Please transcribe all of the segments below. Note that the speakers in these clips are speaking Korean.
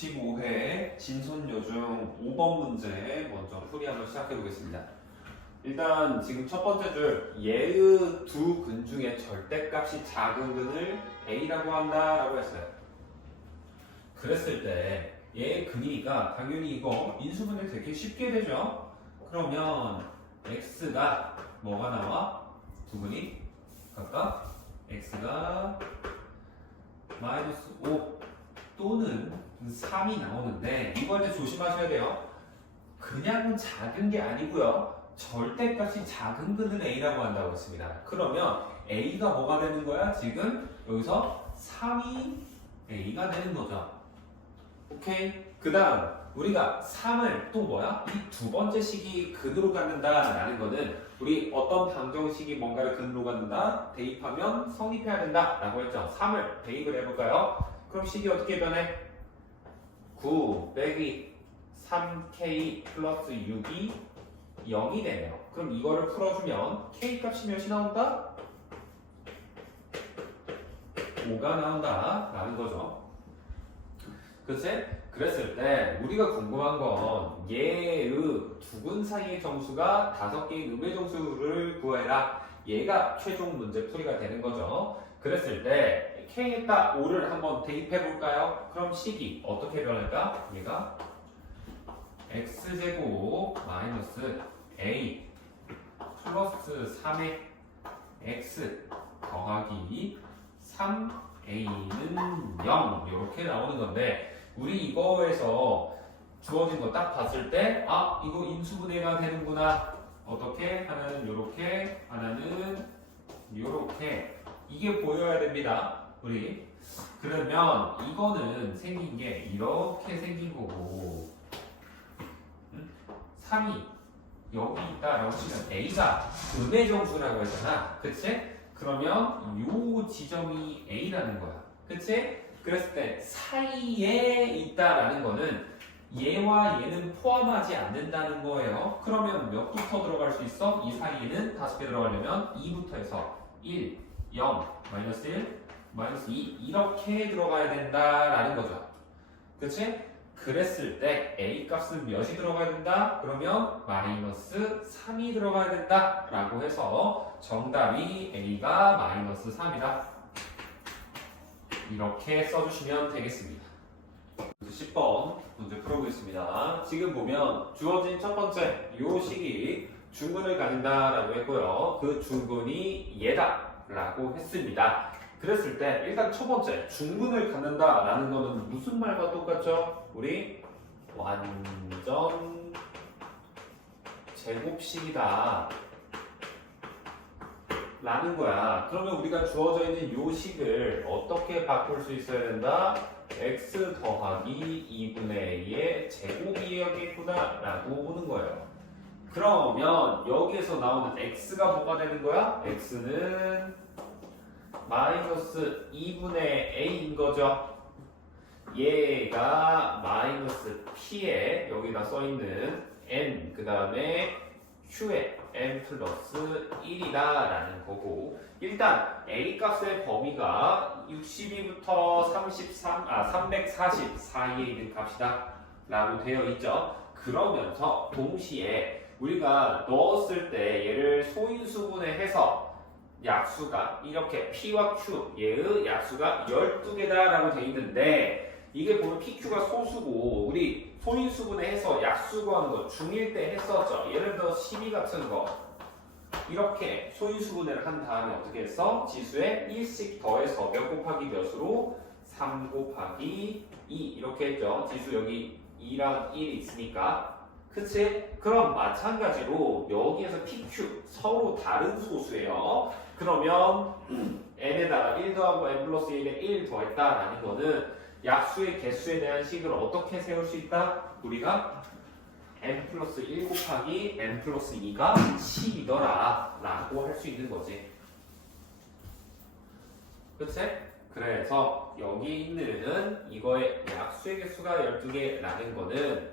15회 진손요중 5번 문제 먼저 풀이 한번 시작해 보겠습니다. 일단 지금 첫 번째 줄 얘의 두 근 중에 절대값이 작은 근을 A라고 한다라고 했어요. 그랬을 때 얘의 근이니까 당연히 이거 인수분해 되게 쉽게 되죠. 그러면 X가 뭐가 나와? 두 근이 각각 X가 마이너스 5 또는 3이 나오는데 이번에 조심하셔야 돼요. 그냥 작은 게 아니고요. 절대값이 작은 근을 A라고 한다고 했습니다. 그러면 A가 뭐가 되는 거야? 지금 여기서 3이 A가 되는 거죠. 오케이? 그 다음 우리가 3을 또 뭐야? 이 두 번째 식이 근으로 갖는다라는 거는 우리 어떤 방정식이 뭔가를 근으로 갖는다? 대입하면 성립해야 된다라고 했죠. 3을 대입을 해볼까요? 그럼 식이 어떻게 변해? 9 빼기 3k 플러스 6이 0이 되네요. 그럼 이거를 풀어주면 k 값이 몇이 나온다? 5가 나온다 라는 거죠. 그치? 그랬을 때 우리가 궁금한 건 얘의 두 근 사이의 정수가 5개의 음의 정수를 구해라. 얘가 최종 문제 풀이가 되는 거죠. 그랬을 때 k에다 5를 한번 대입해 볼까요? 그럼 식이 어떻게 변할까? 얘가 x제곱 마이너스 a 플러스 3의 x 더하기 3a는 0 이렇게 나오는 건데 우리 이거에서 주어진 거 딱 봤을 때 아 이거 인수분해가 되는구나. 어떻게? 하나는 요렇게 하나는 요렇게 이게 보여야 됩니다. 우리 그러면 이거는 생긴 게 이렇게 생긴 거고 3이 여기 있다라고 치면 A가 음의 정수라고 했잖아. 그치? 그러면 요 지점이 A라는 거야. 그치? 그랬을 때 사이에 있다라는 거는 얘와 얘는 포함하지 않는다는 거예요. 그러면 몇 부터 들어갈 수 있어? 이 사이에는 5개 들어가려면 2부터 해서 1, 0, 마이너스 1, 마이너스 2 이렇게 들어가야 된다라는 거죠. 그치? 그랬을 때 A 값은 몇이 들어가야 된다? 그러면 마이너스 3이 들어가야 된다 라고 해서 정답이 A가 마이너스 3이다. 이렇게 써주시면 되겠습니다. 10번 문제 풀어보겠습니다. 지금 보면 주어진 첫 번째 요 식이 중근을 가진다 라고 했고요. 그 중근이 얘다 라고 했습니다. 그랬을 때 일단 첫 번째 중근을 갖는다 라는 거는 무슨 말과 똑같죠? 우리 완전 제곱식이다 라는 거야. 그러면 우리가 주어져 있는 요 식을 어떻게 바꿀 수 있어야 된다? x 더하기 2분의 a의 제곱이 여기 있구나 라고 보는 거예요. 그러면 여기에서 나오는 x가 뭐가 되는 거야? x는 마이너스 2분의 a인 거죠. 얘가 마이너스 p에 여기다 써있는 n 그 다음에 q에 n 플러스 1이다 라는 거고 일단 a 값의 범위가 62부터 340 사이에 있는 값이다 라고 되어 있죠. 그러면서 동시에 우리가 넣었을 때 얘를 소인수분해해서 약수가 이렇게 P와 Q 얘의 약수가 12개다 라고 되어 있는데 이게 보면 PQ가 소수고 우리 소인수분해해서 약수 구하는 거 중1 때 했었죠. 예를 들어 12 같은 거 이렇게 소인수분해를 한 다음에 어떻게 했어? 지수에 1씩 더해서 몇 곱하기 몇으로 3 곱하기 2 이렇게 했죠. 지수 여기 2랑 1이 있으니까 그치? 그럼 마찬가지로 여기에서 PQ 서로 다른 소수예요. 그러면 n에다가 1 더하고 n 플러스 1에 1 더했다라는 거는 약수의 개수에 대한 식을 어떻게 세울 수 있다? 우리가 n 플러스 1 곱하기 n 플러스 2가 10이더라 라고 할 수 있는 거지. 그치? 그래서 여기 있는 이거의 약수의 개수가 12개라는 거는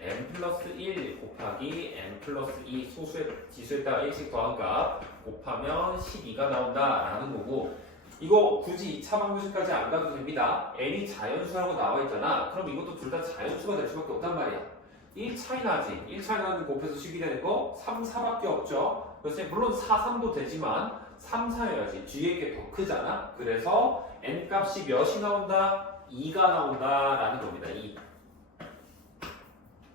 n 플러스 1 곱하기 n 플러스 2 소수의 지수에다가 1씩 더한 값 곱하면 12가 나온다 라는 거고 이거 굳이 2차 방정식까지 안 가도 됩니다. n이 자연수라고 나와 있잖아. 그럼 이것도 둘 다 자연수가 될 수밖에 없단 말이야. 1 차이 나지. 1 차이 나는 곱해서 10이 되는 거 3, 4밖에 없죠. 그래서 물론 4, 3도 되지만 3, 4여야지. 뒤에 게 더 크잖아. 그래서 n 값이 몇이 나온다? 2가 나온다라는 겁니다. 2.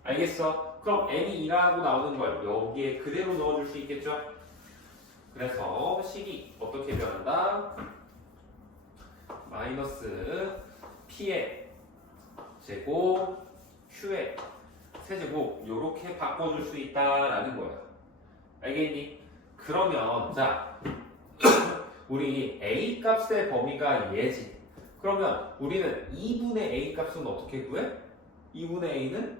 알겠어? 그럼 n이 2라고 나오는 걸 여기에 그대로 넣어줄 수 있겠죠? 그래서 식이 어떻게 변한다? 마이너스 p의 제곱 q의 세제곱 요렇게 바꿔줄 수 있다라는 거야. 알겠니? 그러면 자 우리 a 값의 범위가 얘지. 그러면 우리는 2분의 a 값은 어떻게 구해? 2분의 a는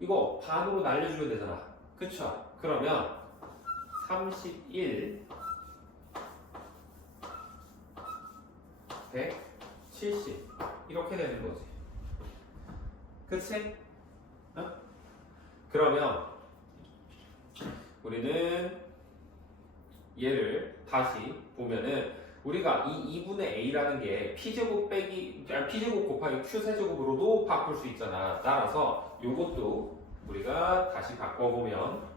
이거 반으로 날려주면 되잖아. 그쵸? 그러면 31 170 이렇게 되는 거지. 그치? 어? 그러면 우리는 얘를 다시 보면은 우리가 이 2분의 a라는 게 p제곱 빼기 p제곱 곱하기 q세제곱으로도 바꿀 수 있잖아. 따라서 요것도 우리가 다시 바꿔보면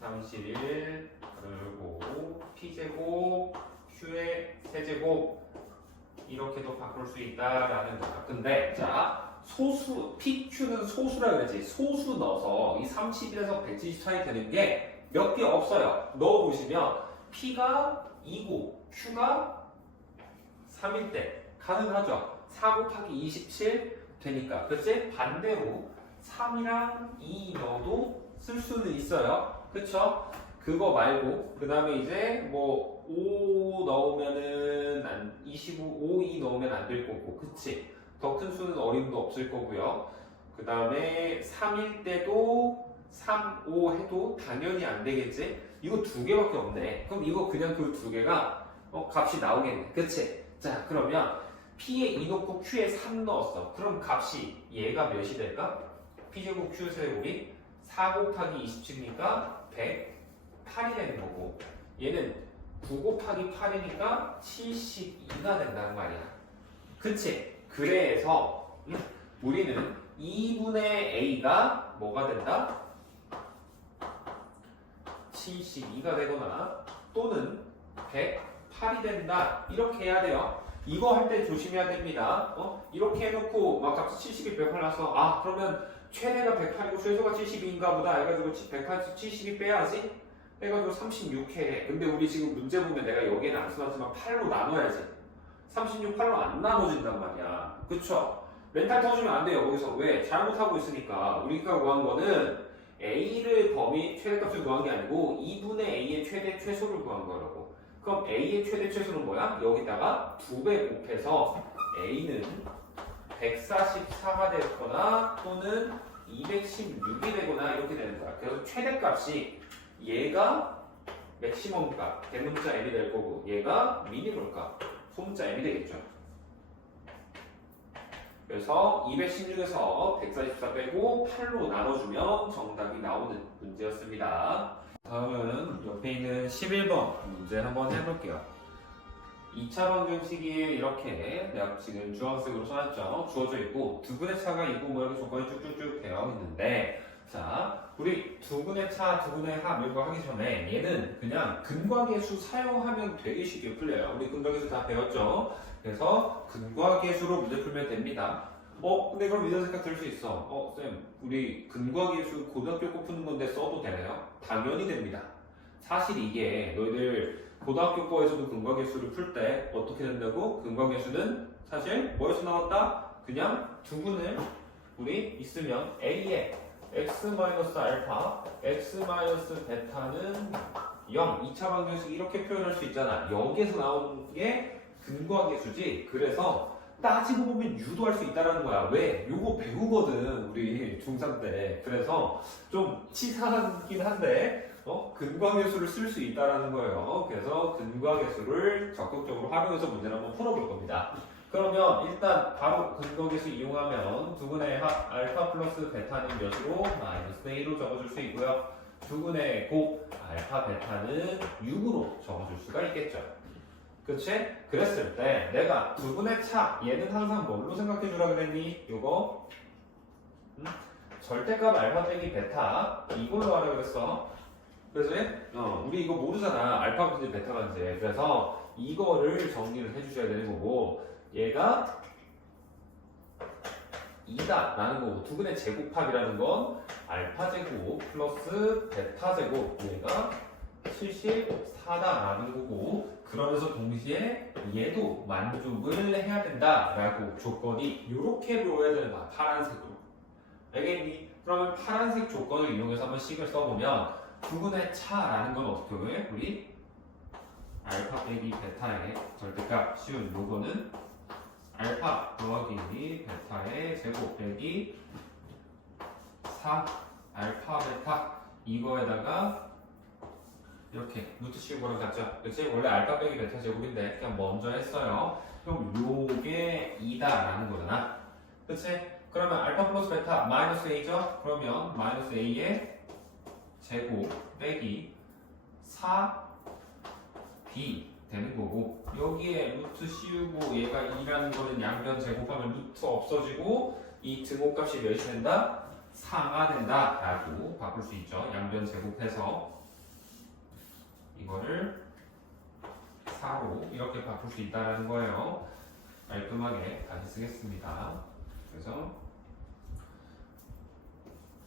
31 그리고 p제곱 q의 세제곱 이렇게도 바꿀 수 있다라는 거야. 근데 자 소수 pq는 소수라 그러지. 소수 넣어서 이 30에서 170 차이 되는 게 몇 개 없어요. 넣어보시면 p가 2고 q가 3일 때 가능하죠. 4 곱하기 27 되니까. 그치? 반대로 3이랑 2 넣어도 쓸 수는 있어요. 그쵸? 그거 말고 그 다음에 이제 뭐 5 넣으면은 25, 5, 2 넣으면 안 될 거고. 그치? 더 큰 수는 어림도 없을 거고요. 그 다음에 3일 때도 3, 5 해도 당연히 안 되겠지? 이거 두 개밖에 없네. 그럼 이거 그냥 그 두 개가 값이 나오겠네. 그치? 자, 그러면 P에 2 넣고 Q에 3 넣었어. 그럼 값이 얘가 몇이 될까? P제곱 Q 세제곱이 4 곱하기 27이니까 108이 되는 거고 얘는 9 곱하기 8이니까 72가 된다는 말이야. 그치? 그래서 우리는 2분의 A가 뭐가 된다? 72가 되거나 또는 108이 된다. 이렇게 해야 돼요. 이거 할 때 조심해야 됩니다. 이렇게 해놓고 막 값이 72, 108 나서 아 그러면 최대가 108이고 최소가 72인가 보다 해가지고 108, 72 빼야지 해가지고 36 해. 근데 우리 지금 문제 보면 내가 여기에는 안 써놨지만 8로 나눠야지. 36, 8로 안 나눠진단 말이야. 그쵸? 멘탈 터지면 안 돼요. 거기서. 왜? 잘못하고 있으니까. 우리가 구한 거는 A를 범위 최대값을 구한 게 아니고 2분의 A의 최대 최소를 구한 거라고. 그럼 A의 최대 최소는 뭐야? 여기다가 2배 곱해서 A는 144가 되거나 또는 216이 되거나 이렇게 되는 거야. 그래서 최대값이 얘가 맥시멈 값, 대문자 M이 될 거고 얘가 미니멈 값, 소문자 M이 되겠죠. 그래서 216에서 144 빼고 8로 나눠주면 정답이 나오는 문제였습니다. 다음은 옆에 있는 11번 문제 한번 해볼게요. 2차 방정식이 이렇게 내가 지금 주황색으로 써놨죠. 주어져 있고 두분의 차가 있고 뭐 이렇게 조건이 쭉쭉쭉 되어 있는데 자 우리 두분의 차, 두분의 합 이거 하기 전에 얘는 그냥 근과계수 사용하면 되게 쉽게 풀려요. 우리 근과계수 다 배웠죠. 그래서 근과계수로 문제 풀면 됩니다. 근데 그럼 이런 생각 들 수 있어. 쌤, 우리 근과계수 고등학교 거 푸는 건데 써도 되나요? 당연히 됩니다. 사실 이게 너희들 고등학교 거에서도 근과계수를 풀 때 어떻게 된다고? 근과계수는 사실 뭐에서 나왔다? 그냥 두분을 우리 있으면 A에 x-알파, x-베타는 0, 2차 방정식 이렇게 표현할 수 있잖아. 여기에서 나오는 게 근과계수지. 그래서 따지고 보면 유도할 수 있다는 거야. 왜? 요거 배우거든 우리 중3 때. 그래서 좀 치사하긴 한데 근과계수를 쓸 수 있다는 거예요. 그래서 근과계수를 적극적으로 활용해서 문제를 한번 풀어볼 겁니다. 그러면 일단 바로 근거계수 이용하면 두분의 합 알파 플러스 베타는 몇으로? 마이너스 A로 적어줄 수 있고요. 두분의 곱 알파 베타는 6으로 적어줄 수가 있겠죠. 그치? 그랬을 때 내가 두 분의 차 얘는 항상 뭘로 생각해 주라 그랬니? 요거 절대값 알파 빼기 베타 이걸로 하라 그랬어. 그래서 우리 이거 모르잖아. 알파인지 베타인지. 그래서 이거를 정리를 해주셔야 되는 거고 얘가 2다 라는 거고 두 분의 제곱합이라는 건 알파 제곱 플러스 베타 제곱 얘가 74다 라는 거고 그러면서 동시에 얘도 만족을 해야 된다 라고 조건이 이렇게 보여야 되는 거야. 파란색으로. 알겠니? 그러면 파란색 조건을 이용해서 한번 식을 써보면 두 분의 차라는 건 어떻게 해? 우리 알파 빼기 베타의 절대값 쉬운 요거는 알파 더하기 베타의 제곱 빼기 4 알파 베타 이거에다가 이렇게 루트 씌운 거랑 같죠? 그치? 원래 알파 빼기 베타 제곱인데 그냥 먼저 했어요. 그럼 요게 2다 라는 거잖아. 그치? 그러면 알파 플러스 베타 마이너스 a죠? 그러면 마이너스 a의 제곱 빼기 4b 되는 거고 여기에 루트 씌우고 얘가 2라는 거는 양변 제곱하면 루트 없어지고 이 등호값이 몇이 된다? 4가 된다 라고 바꿀 수 있죠. 양변 제곱해서 이거를 4로 이렇게 바꿀 수 있다는 거예요. 깔끔하게 다시 쓰겠습니다. 그래서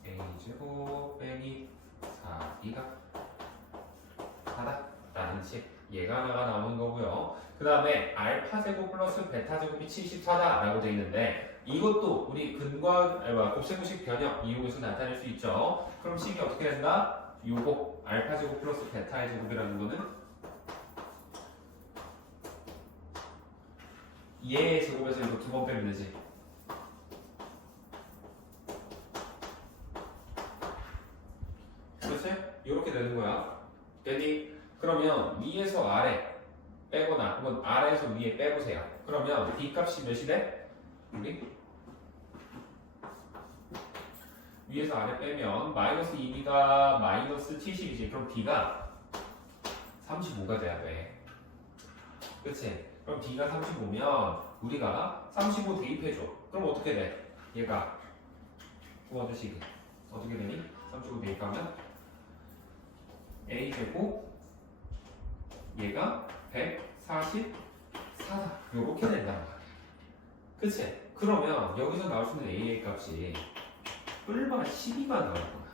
a제곱 빼기 4b가 4다 라는 식 얘가 하나가 나오는 거고요. 그 다음에 알파 제곱 플러스 베타 제곱이 74다 라고 되어 있는데 이것도 우리 곱셈식 변형 이용해서 나타낼 수 있죠. 그럼 식이 어떻게 된다? 요거 알파 제곱 플러스 베타의 제곱이라는 거는 얘의 제곱에서 이거 두 번 빼면 되지. 그렇지? 이렇게 되는 거야. 됐니? 그러면 위에서 아래 빼거나 혹은 아래에서 위에 빼보세요. 그러면 b 값이 몇이 돼? 우리 위에서 아래 빼면 마이너스 2b가 마이너스 70이지. 그럼 b가 35가 돼야 돼. 그치? 그럼 b가 35면 우리가 35 대입해줘. 그럼 어떻게 돼? 얘가 두 번째 식이 어떻게 되니? 35 대입하면 a제곱 얘가 144다. 요렇게 된단 말이야. 그치? 그러면 여기서 나올 수 있는 a의 값이 얼마나 12가 나올 거야.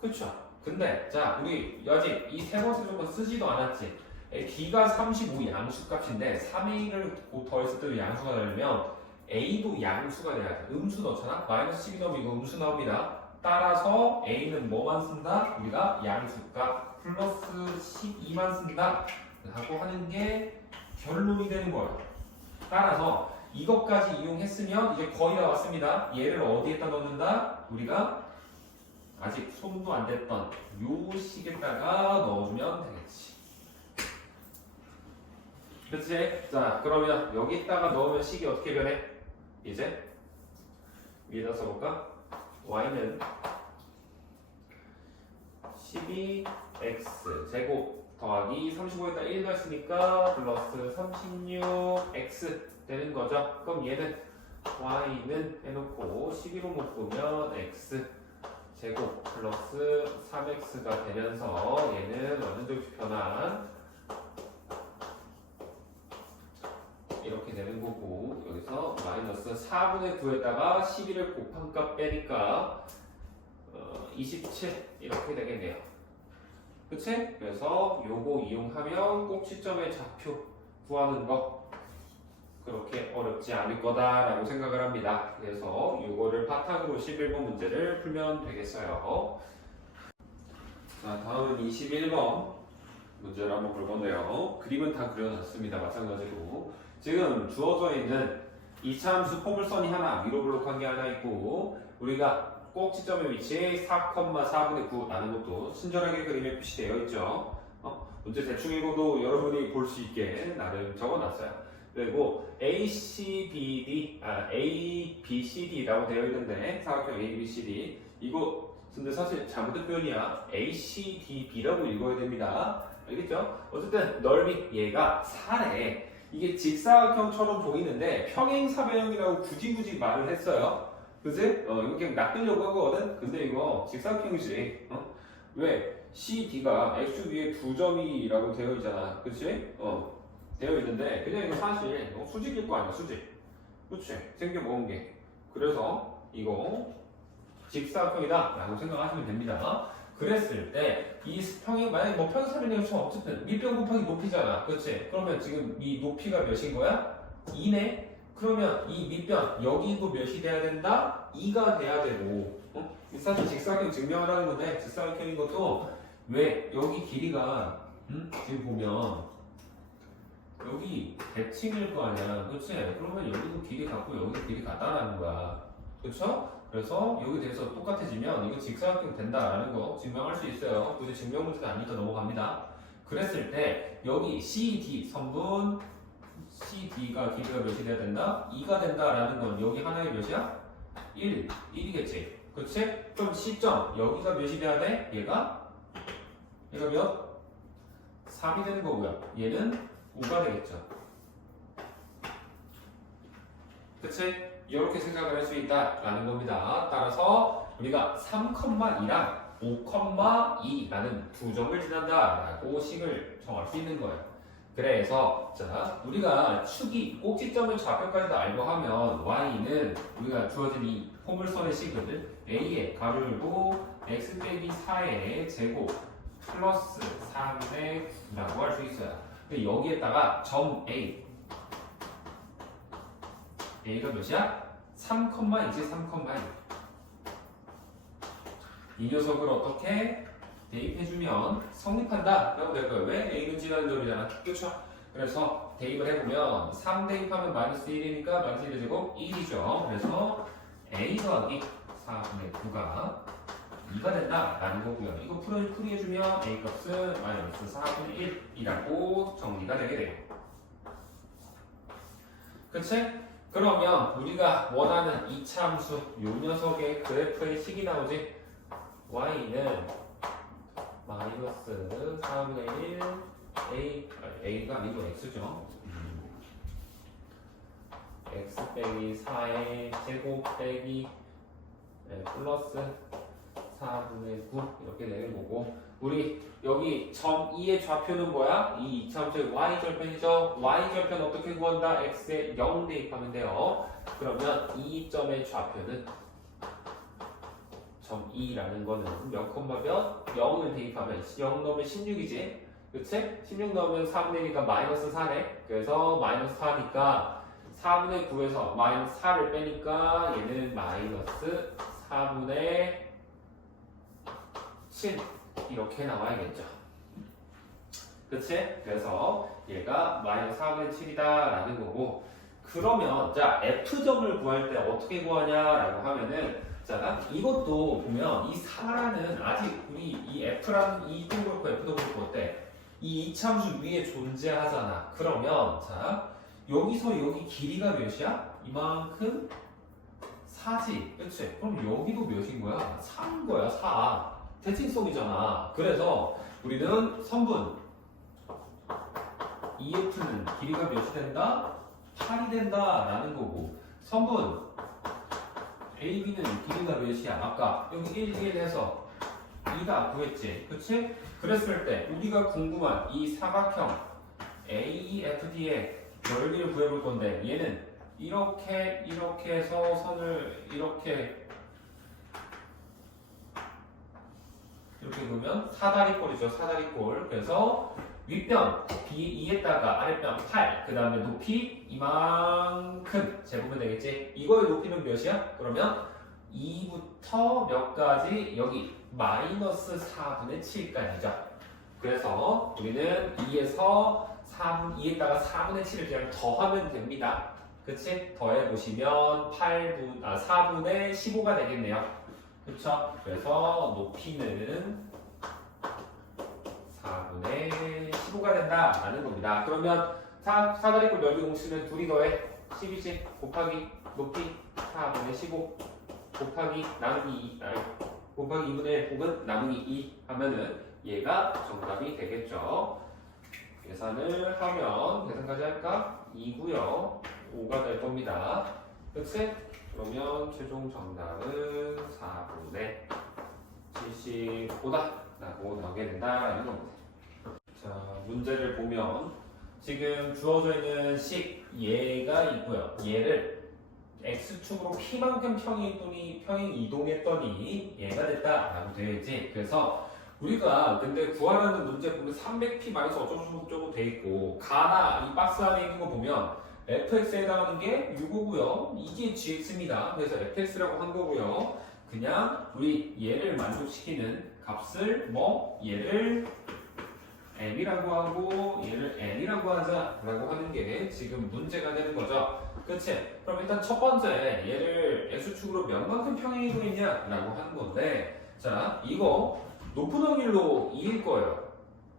그쵸? 근데 자 우리 아직 이 세 번째 조건 쓰지도 않았지. b가 35 양수값인데 3a를 곧 더했을 때도 양수가 되려면 a도 양수가 돼야 돼. 음수 넣잖아? 마이너스 12 넣으면 이거 음수 나옵니다. 따라서 a는 뭐만 쓴다? 우리가 양수값 플러스 12만 쓴다 하고 하는 게 결론이 되는 거예요. 따라서 이것까지 이용했으면 이제 거의 다 왔습니다. 얘를 어디에다 넣는다? 우리가 아직 손도 안 댔던 요 식에다가 넣어주면 되겠지. 그치? 자 그러면 여기다가 넣으면 식이 어떻게 변해? 이제 위에다 써볼까? y는 12x 제곱 더하기 35에다 1 더했으니까 플러스 36x 되는 거죠. 그럼 얘는 y는 해놓고 12로 묶으면 x 제곱 플러스 3x가 되면서 얘는 완전적 변환 이렇게 되는 거고 여기서 마이너스 4분의 9에다가 12를 곱한 값 빼니까 27 이렇게 되겠네요. 그치? 그래서 요거 이용하면 꼭지점의 좌표 구하는 거 그렇게 어렵지 않을 거다라고 생각을 합니다. 그래서 요거를 바탕으로 11번 문제를 풀면 되겠어요. 자 다음은 21번 문제를 한번 볼 건데요. 그림은 다 그려놨습니다. 마찬가지로 지금 주어져 있는 이차함수 포물선이 하나 위로 블록한 게 하나 있고 우리가 꼭지점의 위치에 4,4분의 9라는 것도 친절하게 그림에 표시되어 있죠. 문제 대충 읽어도 여러분이 볼 수 있게 나름 적어놨어요. 그리고 ABCD라고 되어 있는데 사각형 ABCD 이거 근데 사실 잘못된 표현이야. ACDB라고 읽어야 됩니다. 알겠죠? 어쨌든 넓이 얘가 4래. 이게 직사각형처럼 보이는데 평행사변형이라고 굳이 말을 했어요. 그지? 이거 그냥 낚으려고 하거든? 근데 이거 직사각형이지. 왜? CD가 X 위에 2점이라고 되어 있잖아. 그치? 되어 있는데 그냥 이거 사실 수직일 거 아니야, 수직. 그치? 생겨 먹은 게. 그래서 이거 직사각형이다 라고 생각하시면 됩니다. 그랬을 때 이 평이 만약에 뭐 평행사변형처럼 어쨌든 밑변 곱하기 높이잖아. 그치? 그러면 지금 이 높이가 몇인 거야? 2네? 그러면 이 밑변 여기도 몇이 돼야 된다? 2가 돼야 되고 사실 직사각형 증명을 하는 건데 직사각형인 것도 왜 여기 길이가 지금 보면 여기 대칭일 거 아니야. 그렇지? 그러면 여기도 길이 같고 여기도 길이 같다라는 거야. 그렇죠? 그래서 여기 대해서 똑같아지면 이거 직사각형 된다라는 거 증명할 수 있어요. 굳이 증명 문제는 아니니까 넘어갑니다. 그랬을 때 여기 CD 선분 CD가 길이가 몇이 돼야 된다? 2가 된다라는 건 여기 하나의 몇이야? 1이겠지. 그렇지? 그럼 C점 여기가 몇이 돼야 돼? 얘가 몇? 3이 되는 거고요. 얘는 5가 되겠죠. 그치? 이렇게 생각을 할 수 있다라는 겁니다. 따라서 우리가 3,2랑 5,2라는 두 점을 지난다라고 식을 정할 수 있는 거예요. 그래서 자 우리가 축이 꼭지점의 좌표까지 다 알고 하면 y는 우리가 주어진 이 포물선의 식을 a의 가로 열고 x 빼기 4의 제곱 플러스 3의 9라고 할 수 있어요. 근데 여기에다가 점 A가 몇이야? 3,2지 3,2. 이 녀석을 어떻게 대입해주면 성립한다 라고 될 거예요. 왜? A는 지나는 점이잖아. 그렇죠? 그래서 대입을 해보면 3 대입하면 마이너스 1이니까 마이너스 1의 제곱 1이죠. 그래서 A 더하기 4분의 9가 2가 된다라는 거고요. 이거 풀이해주면 A 값은 마이너스 4분의 1이라고 정리가 되게 돼요. 그치? 그러면 우리가 원하는 이차함수 요 녀석의 그래프의 식이 나오지. y는 마이너스 4분의 1 a가 아니고 x죠. x 빼기 4의 제곱 빼기 플러스 4분의 9 이렇게 되는 거고 우리 여기 점 2의 좌표는 뭐야? 이 이차함수의 y절편이죠. y절편 어떻게 구한다? x에 0 대입하면 돼요. 그러면 이 점의 좌표는 점 2라는 거는 몇 콤마 몇? 0을 대입하면 0 넣으면 16이지. 그치? 16 넣으면 4분의 1이니까 마이너스 4네. 그래서 마이너스 4니까 4분의 9에서 마이너스 4를 빼니까 얘는 마이너스 4분의 7 이렇게 나와야겠죠. 그치? 그래서 얘가 마이너스 4분의 7이다 라는 거고 그러면 자 F점을 구할 때 어떻게 구하냐라고 하면은 자 이것도 보면 이 4라는 아직 우리 이 F라는 E도 그렇고 F도 그렇고 어때? 이 이차함수 위에 존재하잖아. 그러면 자 여기서 여기 길이가 몇이야? 이만큼 4지. 그치? 그럼 여기도 몇인 거야? 4인 거야 4. 대칭성이잖아. 그래서 우리는 선분 EF는 길이가 몇이 된다? 8이 된다 라는 거고 선분 AB는 길이가 몇이야? 아까 여기 1, 1 해서 2가 구했지. 그치? 그랬을 때 우리가 궁금한 이 사각형 AEFD의 넓이를 구해볼 건데 얘는 이렇게 해서 선을 이렇게 보면 사다리꼴이죠. 사다리꼴. 그래서 윗변 B2에다가 아랫변 8, 그 다음에 높이 이만큼 재보면 되겠지. 이거의 높이는 몇이야? 그러면 2부터 몇 가지? 여기 마이너스 4분의 7까지죠. 그래서 우리는 2에서 2에다가 4분의 7을 그냥 더하면 됩니다. 그치? 더해보시면 4분의 15가 되겠네요. 그쵸? 그래서 높이는 4분의 15가 된다라는 겁니다. 그러면 사다리꼴 넓이 공식은 둘이 더해 12지 곱하기 높이 4분의 15 곱하기 나누기 2 곱하기 2분의 1 혹은 나누기 2 하면은 얘가 정답이 되겠죠. 계산을 하면 계산까지 할까? 2고요. 5가 될 겁니다. 그치? 그러면 최종 정답은 4분의 75다 라고 나오게 된다라는 겁니다. 자, 문제를 보면 지금 주어져 있는 식 얘가 있고요. 얘를 x축으로 p만큼 평행 이동했더니 얘가 됐다라고 되어 있지. 그래서 우리가 근데 구하라는 문제 보면 300p 마이너스 어쩌고저쩌고 돼 있고 가나 이 박스 안에 있는 거 보면 fx에 해당하는 게 6이고요. 이게 gx입니다. 그래서 fx라고 한 거고요. 그냥 우리 얘를 만족시키는 값을 얘를 m이라고 하고 얘를 n이라고 하자라고 하는 게 지금 문제가 되는 거죠. 그치? 그럼 일단 첫 번째 얘를 x축으로 몇 만큼 평행이동했냐라고 하는 건데 자 이거 높은 확률로 2일 거예요.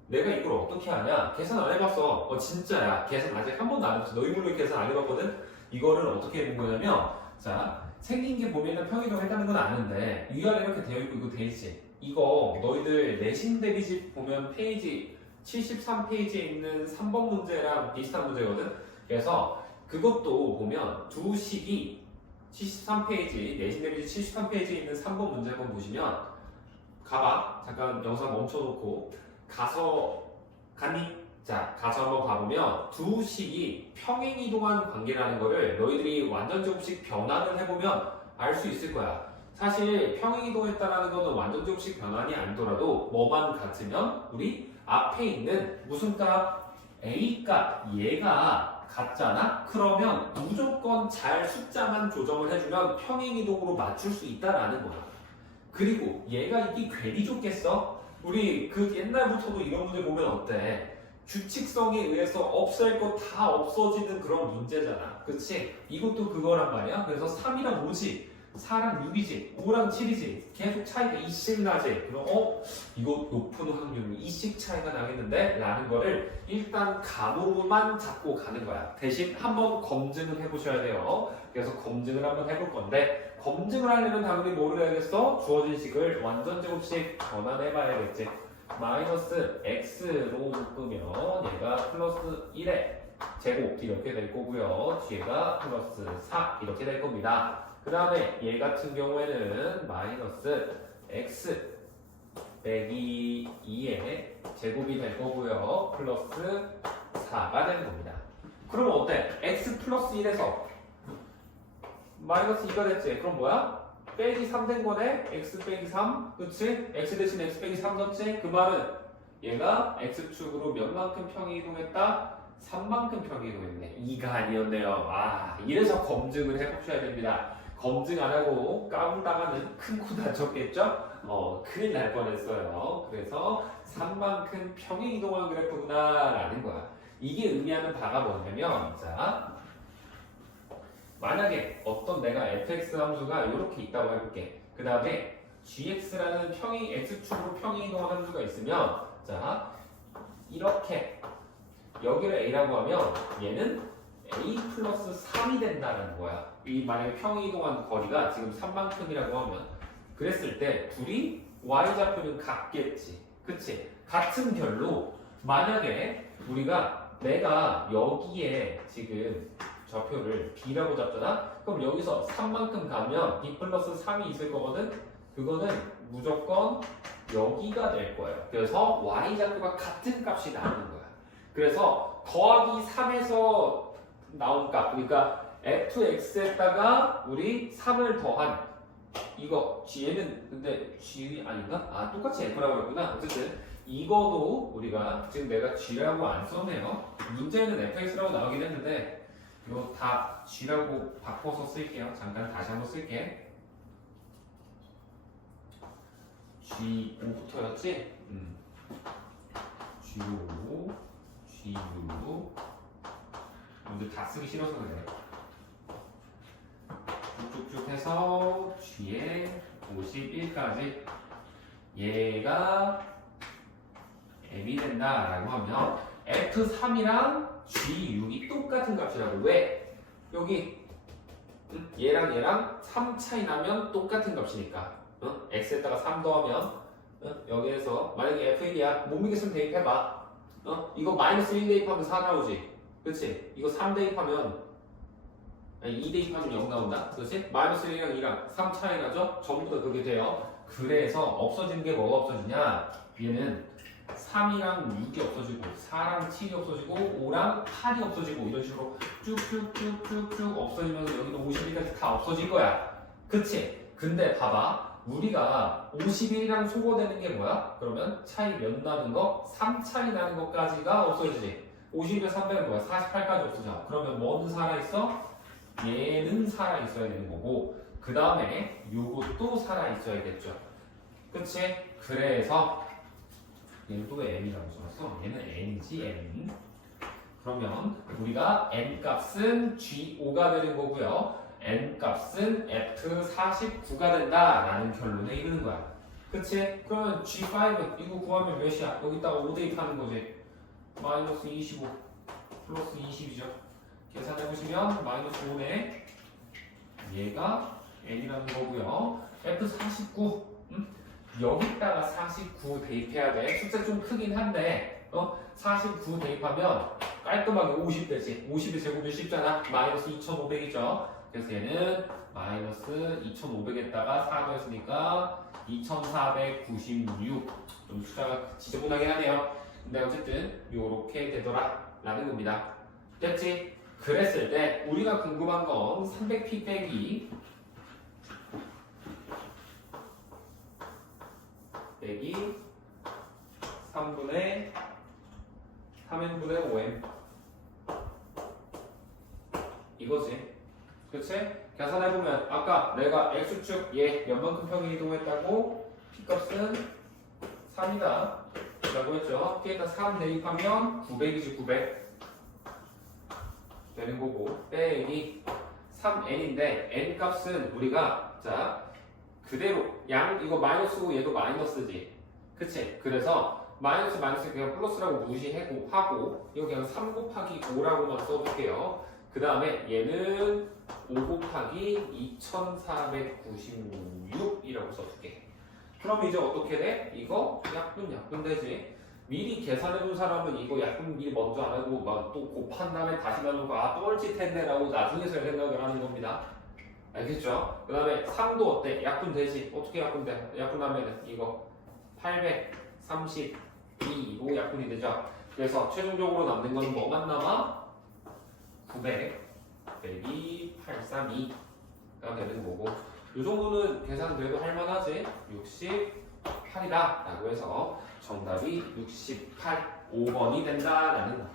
내가 이걸 어떻게 하냐? 계산 안 해봤어. 진짜야. 계산 아직 한 번도 안 해봤어. 너희 물론 계산 안 해봤거든? 이거를 어떻게 해본 거냐면 자 생긴 게 보면은 평행이동 했다는 건 아는데 위아래 이렇게 되어 있고 이거 돼 있지? 이거 너희들 내신 대비집 보면 페이지 73페이지에 있는 3번 문제랑 비슷한 문제거든? 그래서 그것도 보면 두 식이 73페이지, 내신 대비집 73페이지에 있는 3번 문제 한번 보시면 가봐. 잠깐 영상 멈춰놓고 가서 가니? 자, 가서 한번 봐보면 두 식이 평행이동한 관계라는 거를 너희들이 완전 제곱식 변환을 해보면 알 수 있을 거야. 사실 평행이동했다라는 거는 완전 제곱식 변환이 아니더라도 뭐만 같으면 우리 앞에 있는 무슨 값? A 값 얘가 같잖아? 그러면 무조건 잘 숫자만 조정을 해주면 평행이동으로 맞출 수 있다라는 거야. 그리고 얘가 이게 괜히 좋겠어? 우리 그 옛날부터도 이런 문제 보면 어때? 규칙성에 의해서 없앨 거 다 없어지는 그런 문제잖아. 그치? 이것도 그거란 말이야. 그래서 3이랑 5지, 4랑 6이지, 5랑 7이지. 계속 차이가 이씩 나지. 그럼 이거 높은 확률로 이씩 차이가 나겠는데? 라는 거를 일단 감으로만 잡고 가는 거야. 대신 한번 검증을 해보셔야 돼요. 그래서 검증을 한번 해볼 건데 검증을 하려면 당연히 뭐를 해야겠어? 주어진 식을 완전 제곱식 전환해봐야겠지. 마이너스 x로 묶으면 얘가 플러스 1의 제곱 이렇게 될 거고요. 뒤에가 플러스 4 이렇게 될 겁니다. 그 다음에 얘 같은 경우에는 마이너스 x 빼기 2의 제곱이 될 거고요. 플러스 4가 되는 겁니다. 그럼 어때? x 플러스 1에서 마이너스 2가 됐지? 그럼 뭐야? 빼기 3 된 거네? x 빼기 3? 그치? x 대신 x 빼기 3 넣지? 그 말은 얘가 x축으로 몇 만큼 평행이동했다? 3만큼 평행이동했네. 2가 아니었네요. 이래서 검증을 해보셔야 됩니다. 검증 안 하고 까불다가는 큰 코 다쳤겠죠? 큰일 날 뻔했어요. 그래서 3만큼 평행이동한 그래프구나 라는 거야. 이게 의미하는 바가 뭐냐면 자 만약에 어떤 내가 fx 함수가 이렇게 있다고 해볼게. 그 다음에 gx라는 x축으로 평행이동한 함수가 있으면 자 이렇게 여기를 a라고 하면 얘는 a 플러스 3이 된다는 거야. 이 만약에 평행이동한 거리가 지금 3만큼이라고 하면 그랬을 때 둘이 y좌표는 같겠지. 그치? 같은 결로 만약에 내가 여기에 지금 좌표를 b라고 잡잖아? 그럼 여기서 3만큼 가면 b 플러스 3이 있을 거거든? 그거는 무조건 여기가 될 거예요. 그래서 y좌표가 같은 값이 나오는 거야. 그래서 더하기 3에서 나온 값, 그러니까 fx에다가 우리 3을 더한 이거 얘는 근데 g 아닌가? 똑같이 f라고 했구나. 어쨌든 이거도 우리가 지금 내가 g라고 안 썼네요. 문제는 fx라고 나오긴 했는데 이거 다 g라고 바꿔서 쓸게요. 잠깐 다시 한번 쓸게. G5부터였지? G5, G6 근데 다 쓰기 싫어서 그래. 쭉쭉쭉 해서 G에 51까지 얘가 m이 된다라고 하면 F3이랑 G6이 똑같은 값이라고. 왜? 여기 얘랑 3 차이 나면 똑같은 값이니까 x에다가 3 더하면 여기에서 만약에 F1이야 못 믿겠으면 대입해봐. 이거 마이너스 1 대입하면 4 나오지. 그치? 이거 3 대입하면 아니 2 대입하면 0 나온다. 그치? 마이너스 1이랑 2랑 3 차이 나죠? 전부 다 그게 돼요. 그래서 없어지는 게 뭐가 없어지냐? 얘는 3이랑 6이 없어지고 4랑 7이 없어지고 5랑 8이 없어지고 이런 식으로 쭉쭉쭉쭉쭉 없어지면서 여기도 51까지 다 없어질 거야. 그치? 근데 봐봐. 우리가 51이랑 소거되는 게 뭐야? 그러면 차이 몇 나는 거? 3 차이 나는 것까지가 없어지지. 51에 300은 뭐야? 48까지 없어져. 그러면 뭐는 살아있어? 얘는 살아있어야 되는 거고 그 다음에 요것도 살아있어야겠죠. 그치? 그래서 얘는 또 왜 n이라고 써놨어? 얘는 n이지 n. 그러면 우리가 n 값은 G5가 되는 거고요. n 값은 F49가 된다라는 결론에 이르는 거야. 그치? 그러면 G5 이거 구하면 몇이야? 여기다가 5 대입하는 거지. 마이너스 25 플러스 20이죠. 계산해보시면 마이너스 5네. 얘가 n이라는 거고요. F49 여기다가 49 대입해야 돼. 숫자 좀 크긴 한데 49 대입하면 깔끔하게 50 되지. 50의 제곱이 쉽잖아. 마이너스 2500이죠. 그래서 얘는 마이너스 2500에다가 4 더했으니까 2496. 좀 숫자가 지저분하긴 하네요. 근데 어쨌든 요렇게 되더라 라는 겁니다. 됐지? 그랬을 때 우리가 궁금한 건 300p 빼기 3분의 3n분의 5n 이거지. 그치? 계산해보면 아까 내가 x축 얘 몇만큼 평행 이동했다고 p값은 3이다 라고 했죠. p에다 3 대입하면 900이지 900 되는 거고 빼기 3n인데 n 값은 우리가 자 그대로 양 이거 마이너스고 얘도 마이너스지. 그치? 그래서 마이너스 그냥 플러스라고 무시하고 이거 그냥 3 곱하기 5라고만 써볼게요. 그 다음에 얘는 5 곱하기 2496이라고 써줄게. 그럼 이제 어떻게 돼? 이거 약분 되지. 미리 계산해둔 사람은 이거 약분 미리 먼저 안 하고 막 또 곱한 다음에 다시 나누고 또 뻘짓했네 라고 나중에서 생각을 하는 겁니다. 알겠죠? 그 다음에 3도 어때? 약분되지? 어떻게 약분돼? 약분하면 이거 832로 약분이 되죠? 그래서 최종적으로 남는 건 뭐만 남아? 900 빼기 832가 되는 거고 이 정도는 계산돼도 할만하지? 68이다 라고 해서 정답이 68, 5번이 된다라는 거.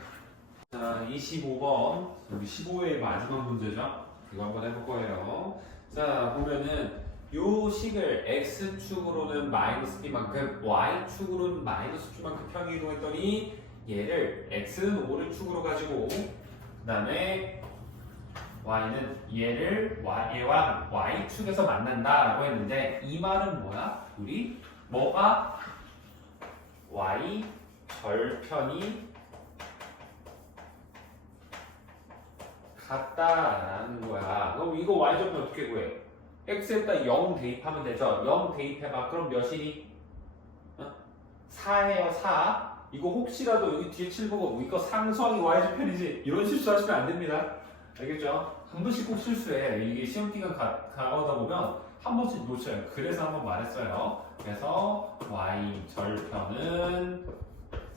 자, 25번 우리 15회의 마지막 문제죠? 이거 한번 해볼 거예요. 자, 보면은 요 식을 x축으로는 마이너스 b만큼 y축으로는 마이너스 q만큼 평행 이동했더니 얘를 x는 5를 축으로 가지고 그 다음에 y는 얘와 y축에서 만난다라고 했는데 이 말은 뭐야? 우리 뭐가 y 절편이 같다라는 거야. 그럼 이거 y절편 어떻게 구해? x에다 0 대입하면 되죠. 0 대입해봐. 그럼 몇이니? 4예요 4. 이거 혹시라도 여기 뒤에 7 보고 이거 상수항이 y절편이지 이런 실수하시면 안 됩니다. 알겠죠? 한 번씩 꼭 실수해. 이게 시험 기간 가다 보면 한 번씩 놓쳐요. 그래서 한번 말했어요. 그래서 y절편은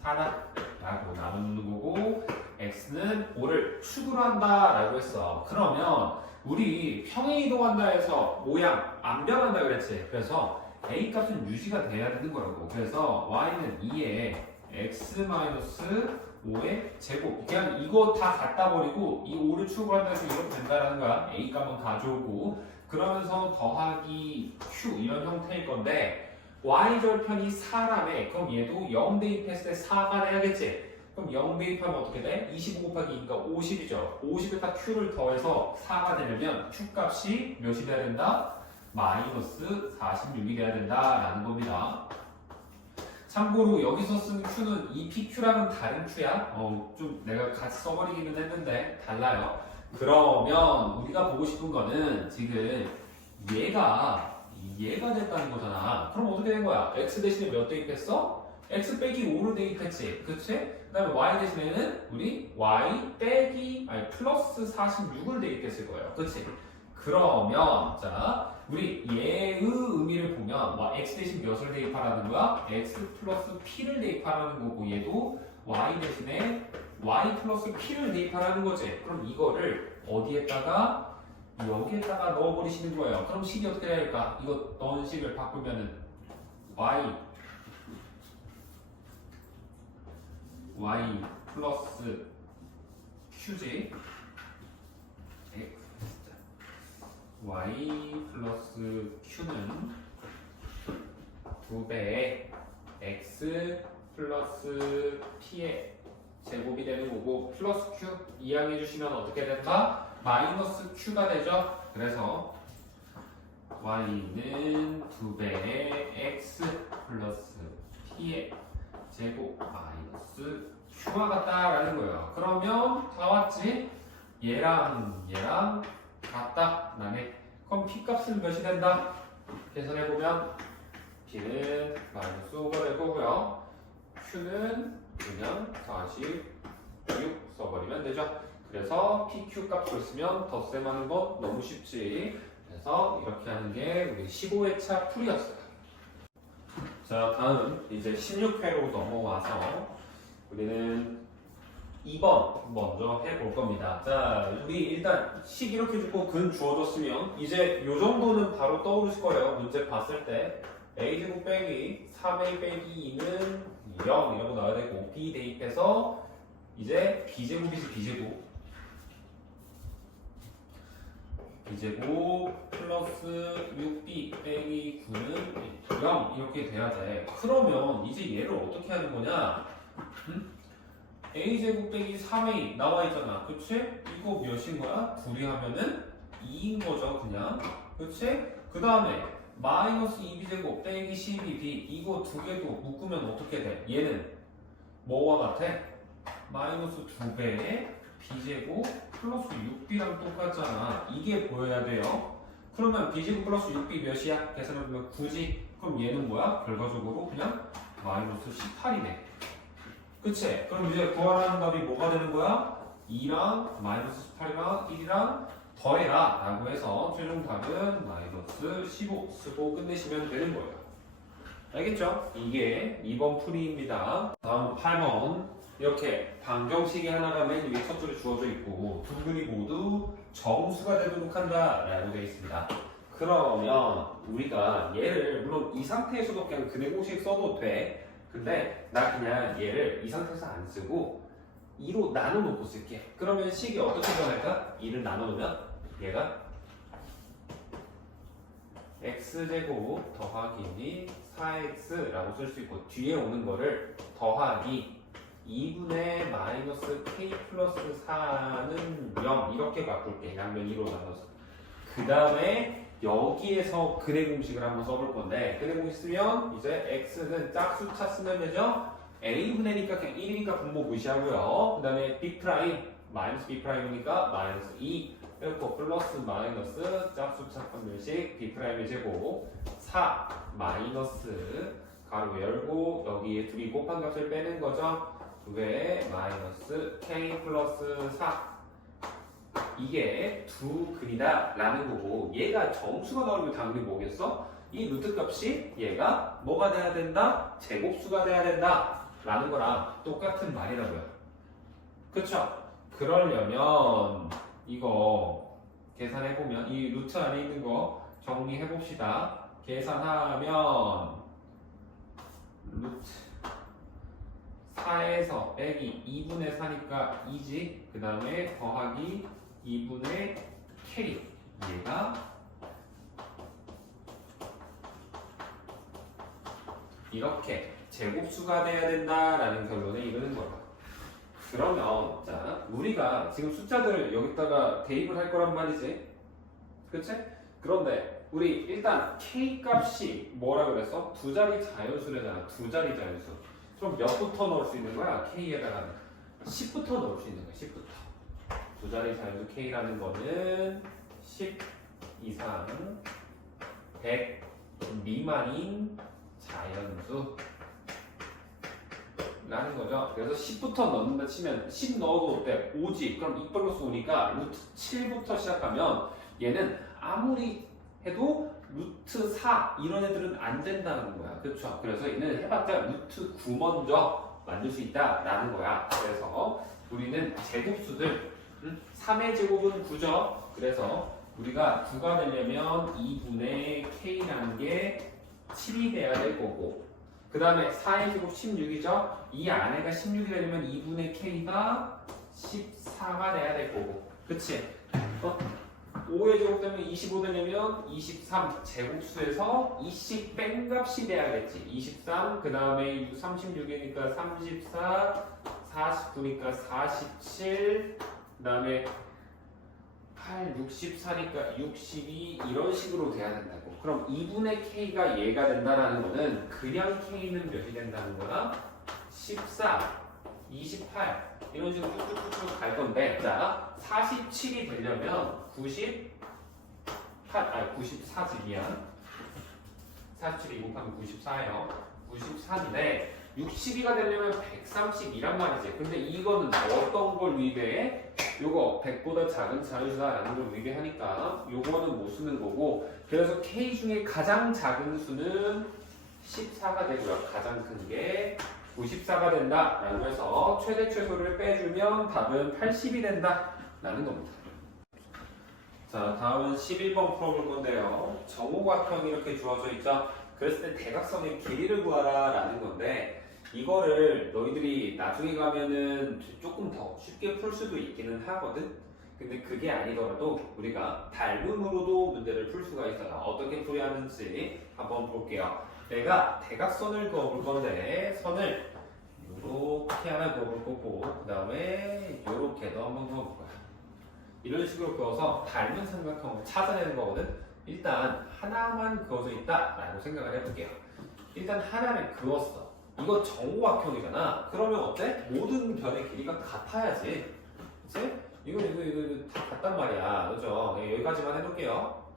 4다 라고 나누는 거고 x는 5를 축으로 한다 라고 했어. 그러면 우리 평행 이동한다 해서 모양 안 변한다 그랬지. 그래서 a 값은 유지가 돼야 되는 거라고. 그래서 y는 2에 x-5의 제곱 그냥 이거 다 갖다 버리고 이 5를 축으로 한다 해서 이렇게 된다는 거야. a 값은 가져오고 그러면서 더하기 q 이런 형태일 건데 y절편이 4라며 그럼 얘도 0 대입했을 때 4가 돼야겠지. 그럼 0 대입하면 어떻게 돼? 25 곱하기 2가 50이죠. 50에다 q를 더해서 4가 되려면 q 값이 몇이 돼야 된다? 마이너스 46이 돼야 된다라는 겁니다. 참고로 여기서 쓴 q는 이 pq랑은 다른 q야. 좀 내가 같이 써버리기는 했는데 달라요. 그러면 우리가 보고 싶은 거는 지금 얘가 얘가 됐다는 거잖아. 그럼 어떻게 된 거야? x 대신에 몇 대입했어? x 빼기 5를 대입했지. 그치? 그 다음에 y 대신에는 우리 y 빼기 아니 플러스 46을 대입했을 거예요. 그치? 그러면 자 우리 얘의 의미를 보면 x 대신 몇을 대입하라는 거야? x 플러스 p를 대입하라는 거고 얘도 y 대신에 y 플러스 p를 대입하라는 거지. 그럼 이거를 어디에다가 여기에다가 넣어버리시는 거예요. 그럼 식이 어떻게 될까? 이거 넣은 식을 바꾸면은 y 플러스 q지. y 플러스 q는 2배의 x 플러스 p의 제곱이 되는 거고 플러스 q 이항해 주시면 어떻게 된다? 마이너스 q가 되죠. 그래서 y는 2배의 x 플러스 p의 제곱 마이너스 q와 같다라는 거예요. 그러면 다 왔지? 얘랑 같다. 그다음에 그럼 p 값은 몇이 된다? 계산해보면 p는 마이너스 5가 될 거고요. q는 그냥 46 써버리면 되죠. 그래서 PQ 값을 쓰면 덧셈하는 건 너무 쉽지. 그래서 이렇게 하는 게 우리 15회차 풀이었어요. 자, 다음 이제 16회로 넘어와서 우리는 2번 먼저 해볼 겁니다. 자, 우리 일단 식 이렇게 주고 근 주어졌으면 이제 요 정도는 바로 떠오르실 거예요. 문제 봤을 때 a제곱 빼기 3a 빼기 2는 0 이라고 나와야 되고 b 대입해서 이제 b제곱이지 b제곱 플러스 6b 빼기 9는 0 이렇게 돼야 돼. 그러면 이제 얘를 어떻게 하는 거냐? a제곱 빼기 3a 나와 있잖아. 그치? 이거 몇인 거야? 둘이 하면은 2인 거죠 그냥. 그치? 그 다음에 마이너스 2b제곱 빼기 12b 이거 두 개도 묶으면 어떻게 돼? 얘는 뭐와 같아? 마이너스 2배의 b제곱 플러스 6b랑 똑같잖아. 이게 보여야 돼요. 그러면 b제곱 플러스 6b 몇이야? 계산해보면 9지. 그럼 얘는 뭐야? 결과적으로 그냥 마이너스 18이네. 그치? 그럼 이제 구하라는 답이 뭐가 되는 거야? 2랑 마이너스 18이랑 1이랑 더해라 라고 해서 최종 답은 마이너스 15 쓰고 끝내시면 되는 거예요. 알겠죠? 이게 2번 풀이입니다. 다음 8번 이렇게 방정식이 하나가 맨 위에 첫 줄에 주어져 있고 두 근이 모두 정수가 되도록 한다 라고 되어 있습니다. 그러면 우리가 얘를 물론 이 상태에서도 그냥 근의 공식 써도 돼. 근데 나 그냥 얘를 이 상태에서 안 쓰고 2로 나눠놓고 쓸게. 그러면 식이 어떻게 변할까? 2를 나눠놓으면 얘가 x제곱 더하기 4x라고 쓸 수 있고 뒤에 오는 거를 더하기 2분의 마이너스 k 플러스 4는 0 이렇게 바꿀게. 양면 2로 나눠서. 그 다음에 여기에서 근의 공식을 한번 써볼 건데 근의 공식 쓰면 이제 x는 짝수차 쓰면 되죠. a분의니까 그냥 1이니까 분모 무시하고요. 그 다음에 b' 마이너스 b'이니까 마이너스 2 이렇게 플러스 마이너스 짝수차 판별식 b'의 제곱 4 마이너스 가로 열고 여기에 둘이 곱한 값을 빼는 거죠. 2배 마이너스 k 플러스 4 이게 두 근이다 라는 거고 얘가 정수가 나오면 당연히 뭐겠어? 이 루트 값이 얘가 뭐가 돼야 된다? 제곱수가 돼야 된다 라는 거랑 똑같은 말이라고요. 그쵸? 그러려면 이거 계산해보면 이 루트 안에 있는 거 정리해봅시다. 계산하면 루트 4에서 빼기 2분의 4니까 2지. 그 다음에 더하기 2분의 k 얘가 이렇게 제곱수가 돼야 된다라는 결론에 이르는 거야. 그러면 자 우리가 지금 숫자들을 여기다가 대입을 할 거란 말이지. 그치? 그런데 우리 일단 k 값이 뭐라 그랬어? 두 자리 자연수래잖아. 두 자리 자연수. 그럼 몇부터 넣을 수 있는 거야? k에다가 10부터 넣을 수 있는 거야. 10부터. 두 자리 자연수 k라는 거는 10 이상 100 미만인 자연수 라는 거죠. 그래서 10부터 넣는다 치면 10 넣어도 어때? 5지. 그럼 2 플러스 5니까 루트 7부터 시작하면 얘는 아무리 해도 루트 4 이런 애들은 안 된다는 거야. 그렇죠? 그래서 얘는 해봤자 루트 9 먼저 만들 수 있다라는 거야. 그래서 우리는 제곱수들 3의 제곱은 9죠. 그래서 우리가 9가 되려면 2분의 k라는 게 7이 돼야 될 거고 그 다음에 4의 제곱 16이죠. 이 안에가 16이 되려면 2분의 k가 14가 돼야 될 거고 그치? 5의 제곱 되면 25 되려면 23 제곱수에서 20 뺀 값이 돼야겠지. 23 그 다음에 36이니까 34 49니까 47 그 다음에 8, 64니까 62 이런 식으로 돼야 된다고. 그럼 2분의 k가 얘가 된다라는 거는 그냥 k는 몇이 된다는 거야? 14, 28 이런 식으로 쭉쭉쭉쭉 갈 건데 자 47이 되려면 94지 미안 47이 곱하면 94예요 94인데 62가 되려면 132란 말이지. 근데 이거는 어떤 걸 위배해? 요거 100보다 작은 자유수다라는 걸 위배하니까 요거는 못 쓰는 거고 그래서 K 중에 가장 작은 수는 14가 되고요. 가장 큰 게 94가 된다라고 해서 최대 최소를 빼주면 답은 80이 된다라는 겁니다. 자, 다음은 11번 풀어볼 건데요. 정오각형이 이렇게 주어져 있죠. 그랬을 때 대각선의 길이를 구하라 라는 건데 이거를 너희들이 나중에 가면은 조금 더 쉽게 풀 수도 있기는 하거든. 근데 그게 아니더라도 우리가 닮음으로도 문제를 풀 수가 있어요. 어떻게 풀어야 하는지 한번 볼게요. 내가 대각선을 그어볼 건데 선을 이렇게 하나 그어볼 거고 그 다음에 이렇게도 한번 그어볼 거야. 이런 식으로 그어서 닮은 삼각형을 찾아내는 거거든. 일단 하나만 그어져 있다라고 생각을 해볼게요. 일단 하나를 그었어. 이거 정오각형이잖아. 그러면 어때? 모든 변의 길이가 같아야지. 그치? 이거 다 같단 말이야. 그죠? 여기까지만 해놓을게요.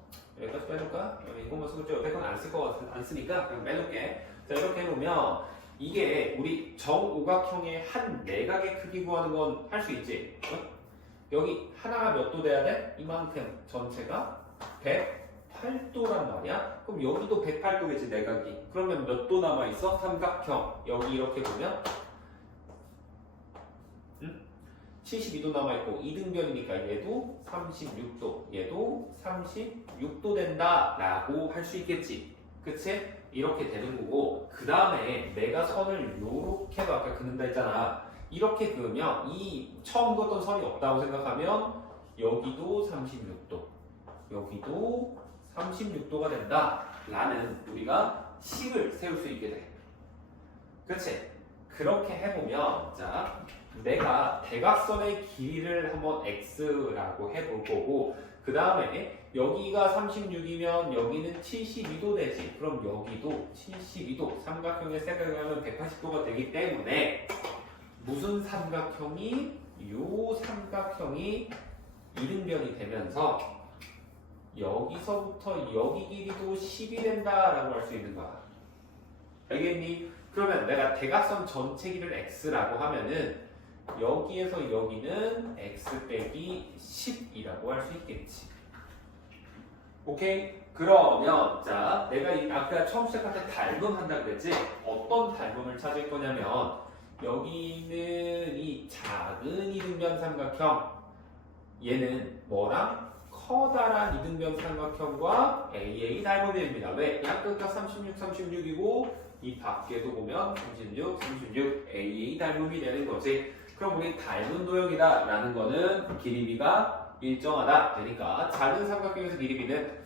여기까지 빼놓을까? 이것만 쓰고 옆에 건 안 쓸 거 같은 안 쓰니까 그냥 빼놓을게. 자, 이렇게 해놓으면 이게 우리 정오각형의 한 내각의 크기 구하는 건 할 수 있지. 여기 하나가 몇 도 돼야 돼? 이만큼 전체가 108도란 말이야. 그럼 여기도 108도겠지 내각이. 그러면 몇 도 남아있어? 삼각형. 여기 이렇게 보면 72도 남아있고 이등변이니까 얘도 36도 얘도 36도 된다라고 할 수 있겠지. 그치? 이렇게 되는 거고 그 다음에 내가 선을 요렇게도 아까 그는다 했잖아. 이렇게 그으면 이 처음 그었던 선이 없다고 생각하면 여기도 36도 여기도 36도가 된다 라는 우리가 식을 세울 수 있게 돼. 그치? 그렇게 해보면 자 내가 대각선의 길이를 한번 x라고 해볼 거고 그 다음에 여기가 36이면 여기는 72도 되지. 그럼 여기도 72도 삼각형의 색깔하면 180도가 되기 때문에 무슨 삼각형이 요 삼각형이 이등변이 되면서 여기서부터 여기 길이도 10이 된다라고 할 수 있는 거야. 알겠니? 그러면 내가 대각선 전체 길이를 x라고 하면은 여기에서 여기는 x 빼기 10이라고 할 수 있겠지. 오케이? 그러면 자 내가 아까 처음 시작할 때 닮음 한다 그랬지? 어떤 닮음을 찾을 거냐면 여기는 이 작은 이등변 삼각형 얘는 뭐랑? 커다란 이등변 삼각형과 AA 닮음입니다. 왜? 약극과 36, 36이고 이 밖에도 보면 36, 36 AA 닮음이 되는 거지. 그럼 우리 닮은 도형이다 라는 거는 길이비가 일정하다 되니까 작은 삼각형에서 길이비는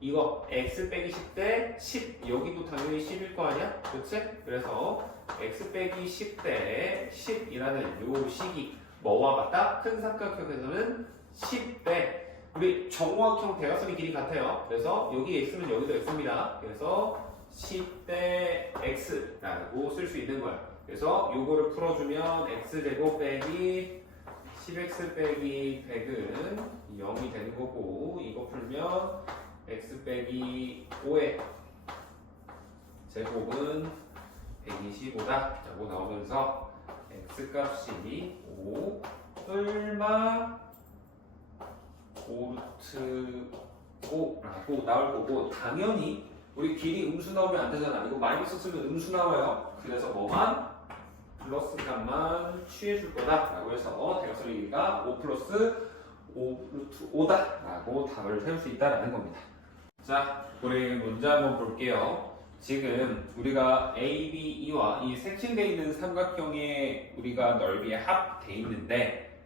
이거 x 빼기 10 대 10 여기도 당연히 10일 거 아니야? 그치? 그래서 x 빼기 10 대 10이라는 요 식이 뭐와 같다? 큰 삼각형에서는 10대 우리 정오각형 대각선의 길이 같아요. 그래서 여기 x면 여기도 x입니다. 그래서 10대 x라고 쓸 수 있는 거야. 그래서 요거를 풀어주면 x제곱 빼기 10x 빼기 100은 0이 되는 거고 이거 풀면 x 빼기 5에 제곱은 125다 라고 나오면서 x값이 5 얼마 5루트 5라고 나올 거고, 당연히 우리 길이 음수 나오면 안 되잖아. 이거 마이너스 쓰면 음수 나와요. 그래서 뭐만 플러스 값만 취해줄 거다 라고 해서 대각선 길이가 5 플러스 5 루트 5다 라고 답을 세울 수 있다라는 겁니다. 자, 우리 문제 한번 볼게요. 지금 우리가 A, B, E와 이 색칠되어 있는 삼각형의 우리가 넓이에 합돼 있는데,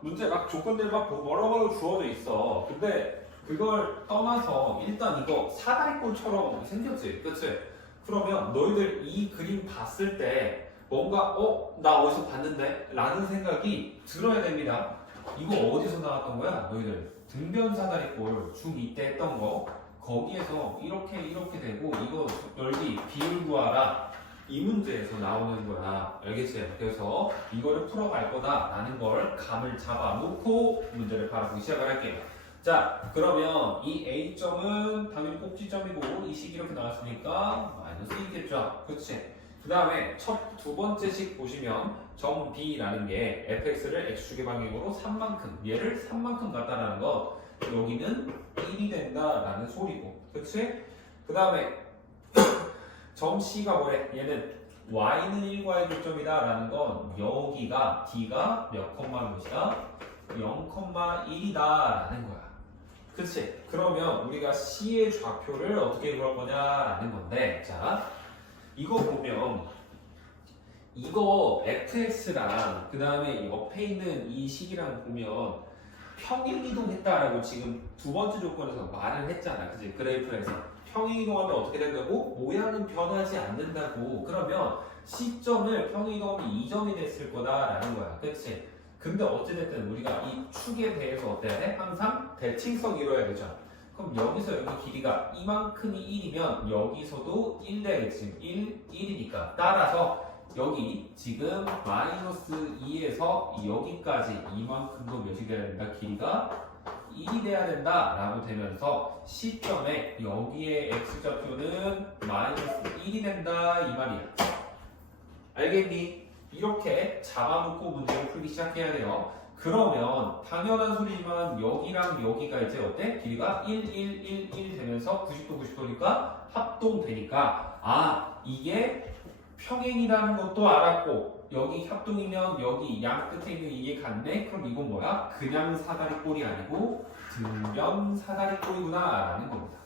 문제 막 조건들 막 뭐라고 주어져 있어. 근데 그걸 떠나서 일단 이거 사다리꼴처럼 생겼지, 그치? 그러면 너희들 이 그림 봤을 때 뭔가 나 어디서 봤는데? 라는 생각이 들어야 됩니다. 이거 어디서 나왔던 거야? 너희들 등변 사다리꼴 중2 때 했던 거, 거기에서 이렇게 되고 이거 넓이 비율 구하라, 이 문제에서 나오는 거야. 알겠지? 그래서 이거를 풀어갈 거다 라는 걸 감을 잡아놓고 문제를 바라보기 시작을 할게요. 자, 그러면 이 A점은 당연히 꼭지점이고 이 식이 이렇게 나왔으니까 마이너스 2겠죠. 그치? 그 다음에 두 번째 식 보시면 점 B라는 게 fx를 x축의 방향으로 3만큼, 얘를 3만큼 갖다라는 것, 여기는 1이 된다라는 소리고, 그치? 그 다음에 점 C가 뭐래? 얘는 y는 1과의 교점이다 라는 건 여기가 d가 몇 컴마 몇이다? 0,1이다 라는 거야. 그치? 그러면 우리가 C의 좌표를 어떻게 구할 거냐 라는 건데, 자, 이거 보면 이거 fx랑 그 다음에 옆에 있는 이 식이랑 보면 평행이동했다라고 지금 두 번째 조건에서 말을 했잖아. 그치? 그래프에서 평행이동하면 어떻게 된다고? 모양은 변하지 않는다고. 그러면 C점을 평행이동하면 2점이 됐을 거다라는 거야. 그치? 근데 어찌됐든 우리가 이 축에 대해서 어때? 항상 대칭성 이뤄야 되죠. 그럼 여기서 여기 길이가 이만큼이 1이면 여기서도 1 되겠지. 1이니까. 따라서 여기 지금 마이너스 2에서 여기까지 이만큼도 몇이 돼야 된다? 길이가 1이 돼야 된다 라고 되면서 C점에 여기에 X좌표는 마이너스 1이 된다 이 말이야. 알겠니? 이렇게 잡아놓고 문제를 풀기 시작해야 돼요. 그러면 당연한 소리지만 여기랑 여기가 이제 어때? 길이가 1, 1, 1, 1 되면서 90도, 90도니까 합동되니까 이게 평행이라는 것도 알았고 여기 협동이면 여기 양 끝에 있는 이게 같네? 그럼 이건 뭐야? 그냥 사다리꼴이 아니고 등변 사다리꼴이구나 라는 겁니다.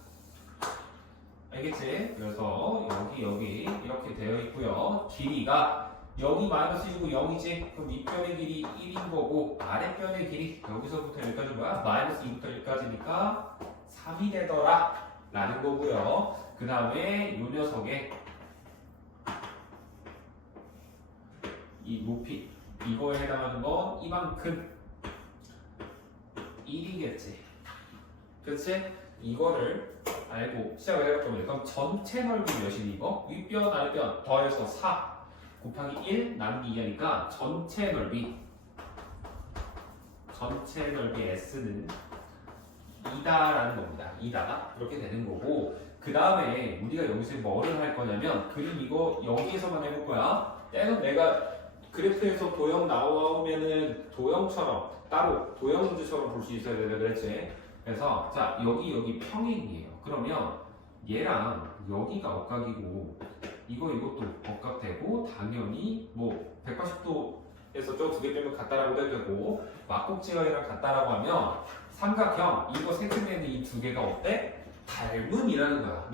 알겠지? 그래서 여기 이렇게 되어 있고요. 길이가 여기 마이너스 1이고 0이지? 그럼 윗변의 길이 1인 거고 아랫변의 길이 여기서부터 여기까지 뭐야? 마이너스 2부터 1까지니까 3이 되더라 라는 거고요. 그 다음에 이 녀석의 이 높이, 이거에 해당하는 건 이만큼 1이겠지. 그치? 이거를 알고 시작을 해볼 겁니다. 그럼 전체 넓이 몇이니 이거? 윗변, 아랫변 더해서 4 곱하기 1 나누기 2하니까 전체 넓이 S는 2다라는 겁니다. 2다. 그렇게 되는 거고, 그 다음에 우리가 여기서 뭐를 할 거냐면 그림 이거 여기에서만 해볼 거야. 때는 내가 그래프에서 도형 나오면은 도형처럼 따로 도형 문제처럼 볼 수 있어야 된다 그랬지. 그래서 자 여기 평행이에요. 그러면 얘랑 여기가 억각이고 이것도 억각되고 당연히 뭐 180도에서 저 두 개 빼면 같다라고 되고 막곡지각이랑 같다라고 하면 삼각형 이거 색칠되는 이 두 개가 어때? 닮음이라는 거야.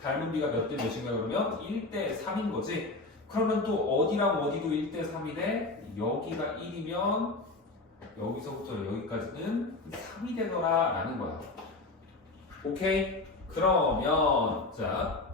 닮은 비가 몇 대 몇인가 그러면 1대 3인 거지. 그러면 또 어디랑 어디도 1대 3이래? 여기가 1이면 여기서부터 여기까지는 3이 되더라 라는 거야. 오케이? 그러면 자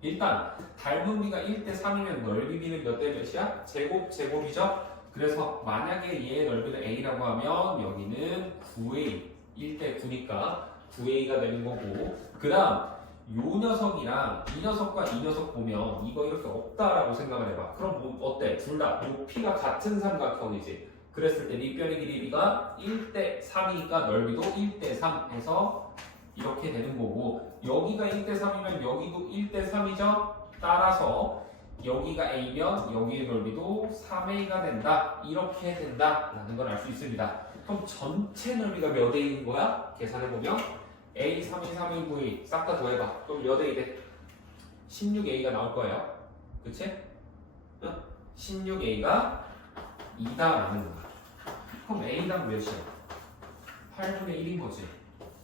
일단 닮은 비가 1대 3이면 넓이 비는 몇 대 몇이야? 제곱이죠? 그래서 만약에 얘의 넓이를 A라고 하면 여기는 9A 1대 9니까 9A가 되는 거고, 그 다음 요 녀석이랑 이 녀석과 이 녀석 보면 이거 이렇게 없다라고 생각을 해봐. 그럼 뭐 어때? 둘 다 높이가 같은 삼각형이지. 그랬을 때 밑변의 길이가 1대 3이니까 넓이도 1대 3 해서 이렇게 되는 거고 여기가 1대3이면 여기도 1대3이죠. 따라서 여기가 A면 여기의 넓이도 3A가 된다. 이렇게 된다라는 걸 알 수 있습니다. 그럼 전체 넓이가 몇 A인 거야? 계산해보면 A, 3, 2, 3, 2, 9, 2 싹 다 더해봐. 그럼 몇 A 돼? 16A가 나올 거예요. 그치? 응? 16A가 2다라는 거야. 그럼 A당 몇이야? 8분의 1인 거지.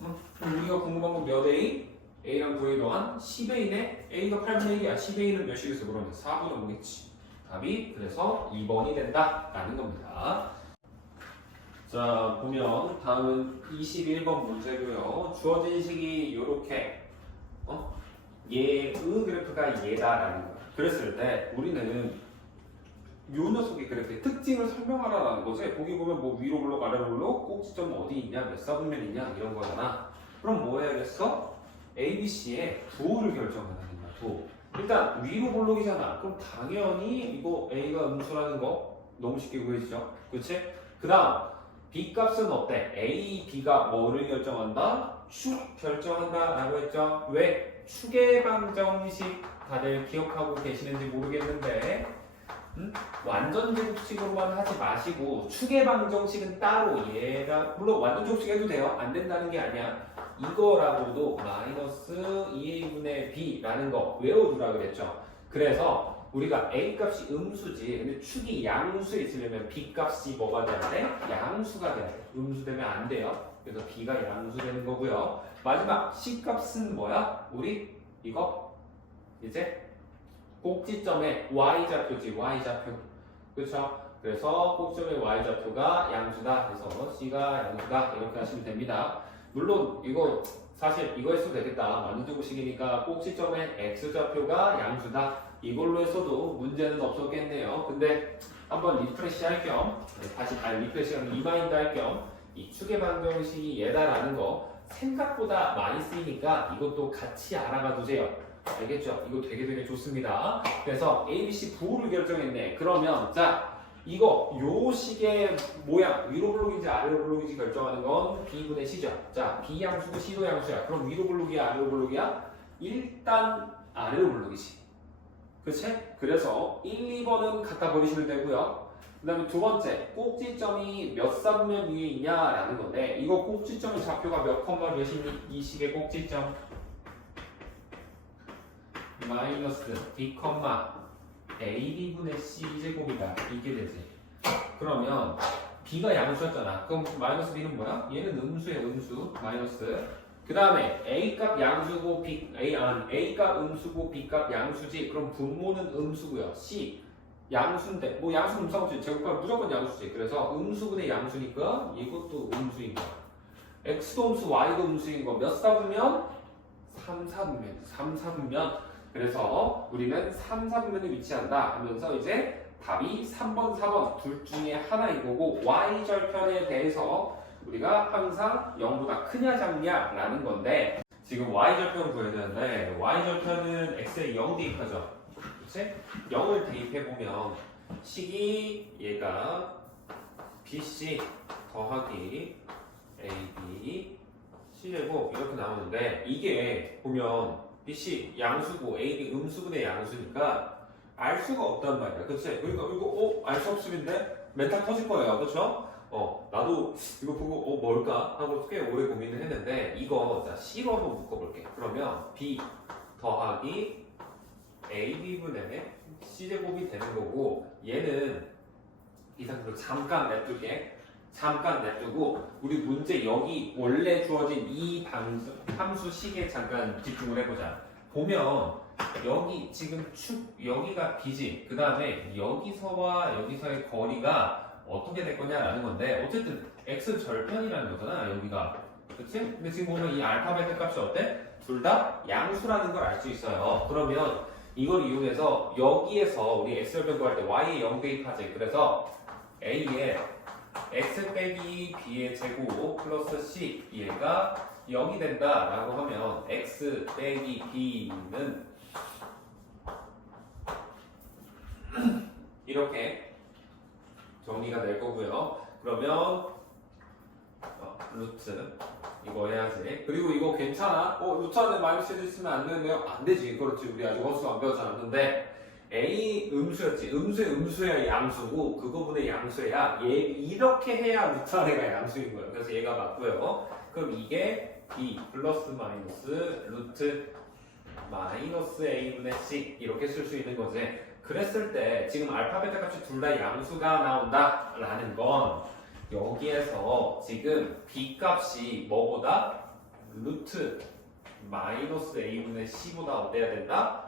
응? 그럼 우리가 궁금한 건 몇 A? A랑 9A 동안 10A네? A가 8분의 1이야. 10A는 몇이겠어? 그러면 4분의 5겠지. 답이 그래서 2번이 된다라는 겁니다. 자, 보면 다음은 21번 문제고요. 주어진 식이 이렇게 얘의 그래프가 얘다라는 거야. 그랬을 때 우리는 요 녀석의 그래프의 특징을 설명하라는 거지. 거기 보면 뭐 위로 블록 아래로 블록 꼭지점 어디 있냐 몇 사분면 있냐 이런 거잖아. 그럼 뭐 해야겠어? ABC의 부호를 결정하는 거야. 부호. 일단 위로 블록이잖아. 그럼 당연히 이거 A가 음수라는 거 너무 쉽게 구해지죠. 그치? 그 다음 B 값은 어때? A, B가 뭐를 결정한다? 축 결정한다 라고 했죠. 왜? 축의 방정식 다들 기억하고 계시는지 모르겠는데 완전 제곱식으로만 하지 마시고 축의 방정식은 따로 얘가 물론 완전 제곱식 해도 돼요. 안 된다는 게 아니야. 이거라고도 마이너스 2a분의 b라는 거 외워두라 그랬죠. 그래서 우리가 a 값이 음수지. 근데 축이 양수에 있으려면 b 값이 뭐가 돼야 돼? 양수가 돼야 돼. 음수 되면 안 돼요. 그래서 b가 양수 되는 거고요. 마지막 c 값은 뭐야? 우리 이거 이제 꼭지점의 y좌표지. y좌표. 그렇죠? 그래서 꼭지점의 y좌표가 양수다. 그래서 c가 양수다. 이렇게 하시면 됩니다. 물론 이거 사실 이거 했어도 되겠다. 완전제곱식이니까 꼭지점의 x좌표가 양수다. 이걸로 했어도 문제는 없었겠네요. 근데 한번 리프레시 할 겸 다시 리프레시하면 리마인드 할 겸 이 축의 방정식이 얘다라는 거 생각보다 많이 쓰이니까 이것도 같이 알아가 두세요. 알겠죠? 이거 되게 좋습니다. 그래서 ABC 부호를 결정했네. 그러면 자 이거 요 식의 모양 위로 블록인지 아래로 블록인지 결정하는 건 B분의 C죠. 자 B 양수고 C도 양수야. 그럼 위로 블록이야 아래로 블록이야? 일단 아래로 블록이지. 그치? 그래서 1, 2번은 갖다 버리시면 되고요. 그 다음에 두 번째 꼭지점이 몇 사분면 위에 있냐라는 건데 이거 꼭지점의 좌표가 몇 컴마 몇이니? 이 식의 꼭지점 마이너스 B 컴마 AB분의 C제곱이다. 이게 되지. 그러면 B가 양수였잖아. 그럼 마이너스 B는 뭐야? 얘는 음수야 음수. 마이너스. 그 다음에 A값 양수고 A값 음수고 B값 양수지. 그럼 분모는 음수고요. C 양수인데 뭐 양수 음수하고 제곱하면 무조건 양수지. 그래서 음수분의 양수니까 이것도 음수인 거야. X도 음수 Y도 음수인 거 몇 사분면? 3, 4분면. 3, 4분면. 그래서 우리는 3, 4분면에 위치한다 하면서 이제 답이 3번, 4번 둘 중에 하나인 거고 y절편에 대해서 우리가 항상 0보다 크냐 작냐라는 건데 지금 y절편을 구해야 되는데 y절편은 x에 0 대입하죠. 그치? 0을 대입해보면 식이 얘가 bc 더하기 ab c제곱 이렇게 나오는데 이게 보면 BC 양수고 AB 음수분의 양수니까 알 수가 없단 말이야. 그치? 그러니까 이거 알 수 없음인데 멘탈 터질 거예요. 그쵸? 나도 이거 보고 뭘까? 하고 꽤 오래 고민을 했는데 이거 자 C로 한번 묶어볼게. 그러면 B 더하기 AB분의 C제곱이 되는 거고 얘는 이 상태로 잠깐 냅둘게. 잠깐 냅두고 우리 문제 여기 원래 주어진 이 함수식에 잠깐 집중을 해보자. 보면 여기 지금 축 여기가 B지. 그 다음에 여기서와 여기서의 거리가 어떻게 될 거냐라는 건데 어쨌든 X 절편이라는 거잖아 여기가. 그치? 근데 지금 보면 이 알파벳 값이 어때? 둘 다 양수라는 걸 알 수 있어요. 그러면 이걸 이용해서 여기에서 우리 X 절편 구할 때 Y에 0 대입하지. 그래서 A에 x 빼기 b의 제곱 플러스 c 얘가 0이 된다라고 하면 x 빼기 b는 이렇게 정리가 될 거고요. 그러면 루트 이거 해야지. 그리고 이거 괜찮아? 루트 안에 마이너스 해도 있으면 안 되는데요? 안 되지. 그렇지. 우리 아직 허수 안 배우지 않았는데. A 음수였지. 음수야 양수고 그거분의 양수야. 얘 이렇게 해야 루트 안에가 양수인 거예요. 그래서 얘가 맞고요. 그럼 이게 B 플러스 마이너스 루트 마이너스 A분의 C 이렇게 쓸 수 있는 거지. 그랬을 때 지금 알파 베타 값이 둘 다 양수가 나온다 라는 건 여기에서 지금 B 값이 뭐보다 루트 마이너스 A분의 C보다 어때야 된다?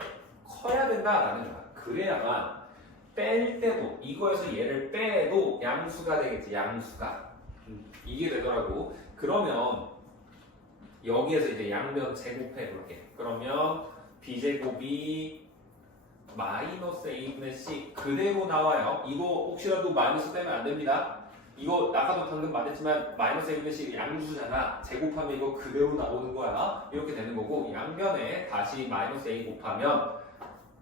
커야 된다라는 거야. 그래야만 뺄 때도 이거에서 얘를 빼도 양수가 되겠지. 양수가 이게 되더라고. 그러면 여기에서 이제 양면 제곱해 볼게. 그러면 b제곱이 마이너스 a분의 c 그대로 나와요. 이거 혹시라도 마이너스 빼면 안 됩니다. 이거 아까도 방금 말했지만 마이너스 a분의 c 양수잖아. 제곱하면 이거 그대로 나오는 거야. 이렇게 되는 거고 양면에 다시 마이너스 a 곱하면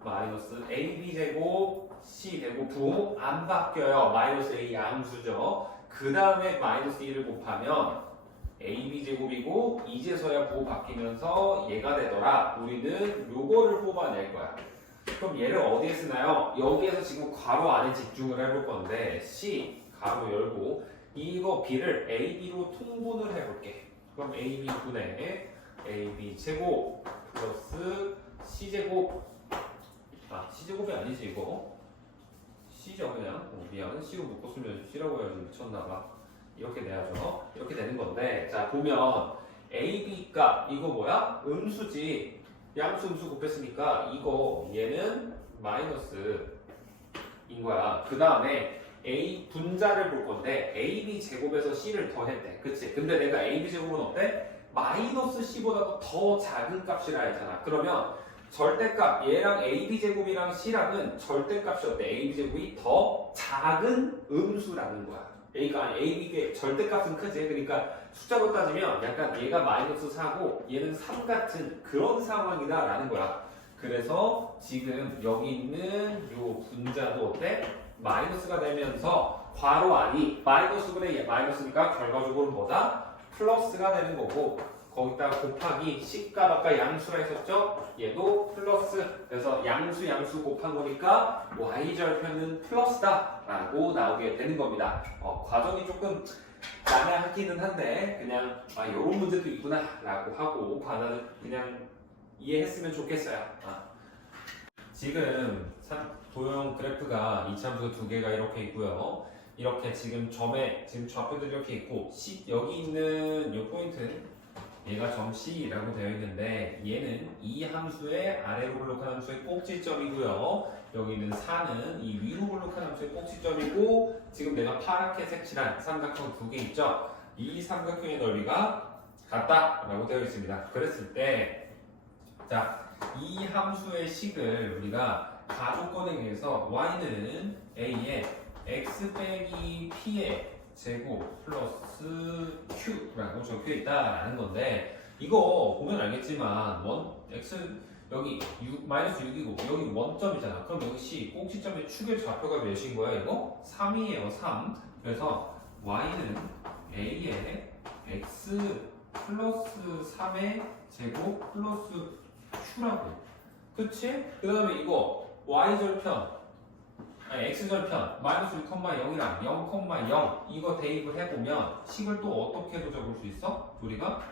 마이너스 ab 제곱 c 되고 부호 안 바뀌어요. 마이너스 a 양수죠. 그 다음에 마이너스 1을 곱하면 ab 제곱이고 이제서야 부호 바뀌면서 얘가 되더라. 우리는 요거를 뽑아낼 거야. 그럼 얘를 어디에 쓰나요? 여기에서 지금 괄호 안에 집중을 해볼 건데 c 가로 열고 이거 b를 ab로 통분을 해볼게. 그럼 ab 분의 ab 제곱 플러스 c 제곱 C제곱이 아니지 이거 C죠 그냥 미안 C로 묶고 쓰면 C라고 해야지 미쳤나봐. 이렇게 내야죠. 이렇게 되는 건데 자 보면 A, B가 이거 뭐야? 음수지. 양수 음수 곱했으니까 이거 얘는 마이너스인 거야. 그 다음에 A 분자를 볼 건데 AB 제곱에서 C를 더했대. 그치? 근데 내가 AB 제곱은 어때? 마이너스 C보다도 더 작은 값이라 했잖아. 그러면 절대값 얘랑 AB제곱이랑 C랑은 절대값이 어때? AB제곱이 더 작은 음수라는 거야. A가 아니 AB의 절대값은 크지. 그러니까 숫자로 따지면 약간 얘가 마이너스 4고 얘는 3 같은 그런 상황이다 라는 거야. 그래서 지금 여기 있는 요 분자도 어때? 마이너스가 되면서 괄호 안이 마이너스분의 마이너스니까 결과적으로 뭐다? 플러스가 되는 거고 거기다가 곱하기 C값 아까 양수라 했었죠? 얘도 플러스. 그래서 양수 곱한 거니까 y절편은 플러스다 라고 나오게 되는 겁니다. 과정이 조금 난해하기는 한데 그냥 이런 문제도 있구나 라고 하고 반응은 그냥 이해했으면 좋겠어요. 지금 도형 그래프가 이차함수 두 개가 이렇게 있고요. 이렇게 지금 점에 지금 좌표들이 이렇게 있고 여기 있는 이 포인트 얘가 점 C라고 되어 있는데 얘는 이 함수의 아래로 블록한 함수의 꼭지점이고요. 여기 있는 4는 이 위로 블록한 함수의 꼭지점이고 지금 내가 파랗게 색칠한 삼각형 두 개 있죠. 이 삼각형의 넓이가 같다라고 되어 있습니다. 그랬을 때 자, 이 함수의 식을 우리가 가조건에 의해서 y는 a의 x 빼기 p의 제곱 플러스 q라고 적혀 있다라는 건데 이거 보면 알겠지만 x 여기 마이너스 6이고 여기 원점이잖아. 그럼 여기 c 꼭지점의 축의 좌표가 몇인 거야 이거? 3이에요 3. 그래서 y는 a의 x 플러스 3의 제곱 플러스 q라고. 그치? 그 다음에 이거 y절편 x절편 마이너스 6,0이랑 0,0 이거 대입을 해보면 식을 또 어떻게도 적을 수 있어? 우리가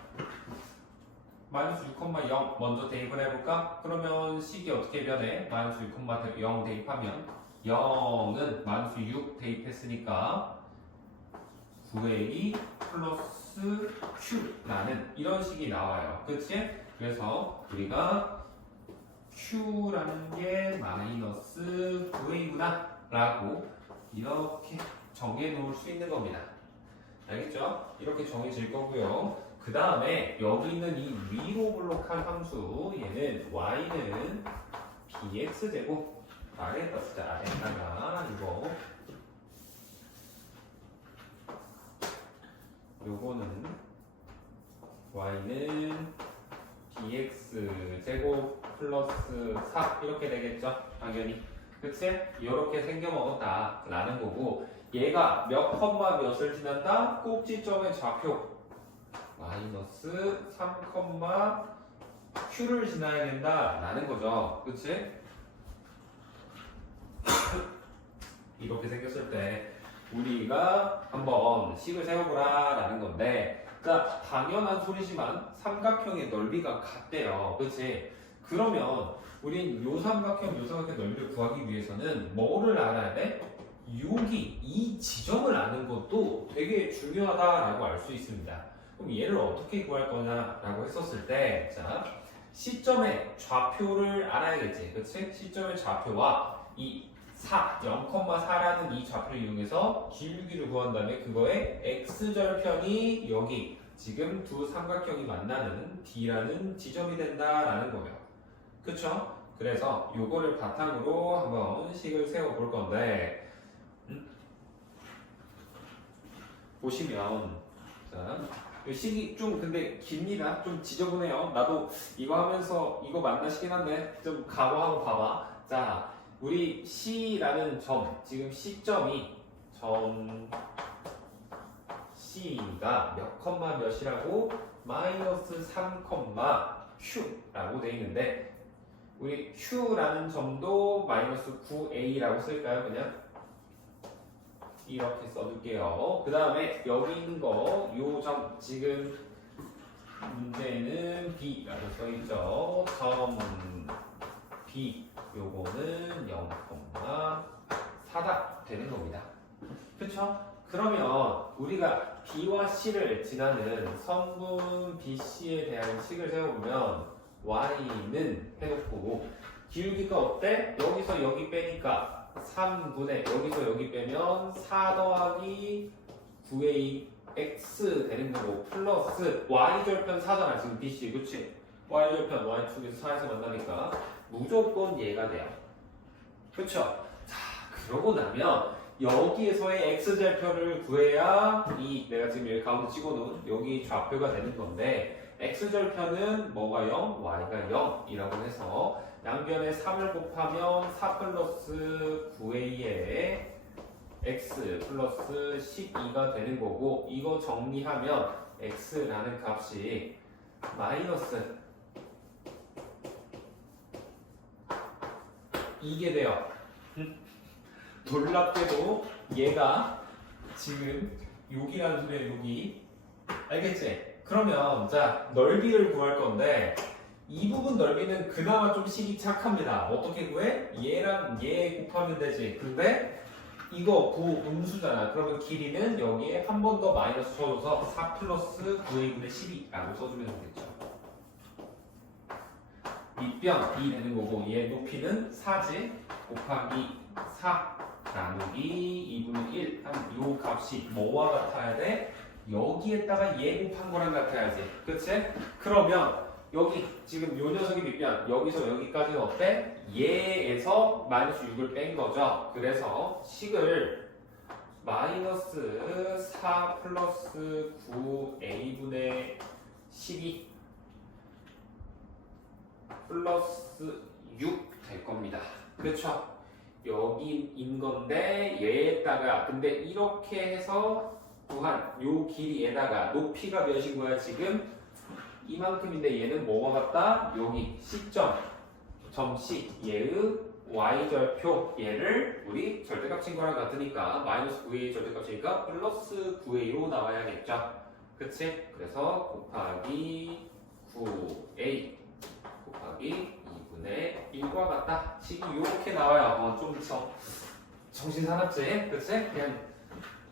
마이너스 6,0 먼저 대입을 해볼까? 그러면 식이 어떻게 변해? 마이너스 6,0 대입하면 0은 마이너스 6 대입했으니까 9a 플러스 q라는 이런 식이 나와요. 그치? 그래서 우리가 Q라는 게 마이너스 9a구나 라고 이렇게 정해 놓을 수 있는 겁니다. 알겠죠? 이렇게 정해질 거고요. 그 다음에 여기 있는 이 위로 블록한 함수 얘는 y는 bx제곱 아래에다 쓰자. 아래다가 이거 요거는 y는 bx제곱 플러스 4 이렇게 되겠죠? 당연히. 그치? 이렇게 생겨먹었다 라는 거고 얘가 몇 컴마 몇을 지난다? 꼭지점의 좌표 마이너스 3, q를 지나야 된다라는 거죠. 그치? 이렇게 생겼을 때 우리가 한번 식을 세워보라 라는 건데, 자, 당연한 소리지만 삼각형의 넓이가 같대요. 그치? 그러면 우린 요 삼각형 넓이를 구하기 위해서는 뭐를 알아야 돼? 여기 이 지점을 아는 것도 되게 중요하다라고 알 수 있습니다. 그럼 얘를 어떻게 구할 거냐라고 했었을 때, 자, 시점의 좌표를 알아야겠지. 그치? 시점의 좌표와 이 0,4라는 이 좌표를 이용해서 기울기를 구한 다음에 그거의 x절편이 여기 지금 두 삼각형이 만나는 D라는 지점이 된다라는 거예요. 그쵸? 그래서 요거를 바탕으로 한번 식을 세워 볼 건데, 보시면, 자, 이 식이 좀 근데 깁니다. 좀 지저분해요. 나도 이거 하면서 이거 만나시긴 한데 좀 각오하고 봐봐. 자, 우리 C라는 점, 지금 C점이 점 C가 몇 컴마 몇이라고? 마이너스 3, Q라고 돼 있는데, 우리 Q라는 점도 마이너스 9A라고 쓸까요? 그냥 이렇게 써둘게요. 그 다음에 여기 있는 거, 요 점, 지금 문제는 B라고 써있죠. 점 B, 요거는 0,4다 되는 겁니다. 그쵸? 그러면 우리가 B와 C를 지나는 성분 BC에 대한 식을 세워보면 Y는 해놓고 기울기가 어때? 여기서 여기 빼니까 3분의 여기서 여기 빼면 4 더하기 9a x 되는 거고, 플러스 y절편 4잖아 지금 BC. 그치? y절편 y축에서 4에서 만나니까 무조건 얘가 돼요. 그쵸? 자, 그러고 나면 여기에서의 x절편을 구해야 이 내가 지금 여기 가운데 찍어놓은 여기 좌표가 되는 건데, x절편은 뭐가 0? y가 0이라고 해서 양변에 3을 곱하면 4 플러스 9a에 x 플러스 12가 되는 거고, 이거 정리하면 x라는 값이 마이너스 이게 돼요. 놀랍게도 얘가 지금 여기라는 소리야. 여기 알겠지? 그러면 자, 넓이를 구할 건데 이 부분 넓이는 그나마 좀 식이 착합니다. 어떻게 구해? 얘랑 얘 곱하면 되지. 근데 이거 음수잖아. 그러면 길이는 여기에 한 번 더 마이너스 쳐줘서 4 플러스 9a분의 12라고 써주면 되겠죠. 밑변 2 되는 거고, 얘 높이는 4지 곱하기 4 나누기 2분의 1 한 요 값이 뭐와 같아야 돼? 여기에다가 얘 곱한 거랑 같아야지. 그치? 그러면 여기 지금 요 녀석이 밑변, 여기서 여기까지는 어때? 얘에서 마이너스 6을 뺀 거죠. 그래서 식을 마이너스 4 플러스 9a분의 12 플러스 6 될 겁니다. 그렇죠? 여기인 건데 얘에다가, 근데 이렇게 해서 구한 요 길이에다가 높이가 몇인 거야 지금? 이만큼인데 얘는 뭐가 같다? 여기 C점, 점 C, 얘의 Y절표, 얘를 우리 절대값 친 거랑 같으니까 마이너스 9a 절대값이니까 플러스 9a로 나와야겠죠. 그치? 그래서 곱하기 9a 곱하기 2분의 1과 같다. 식이 이렇게 나와요. 좀 정신 사납지? 그치? 그냥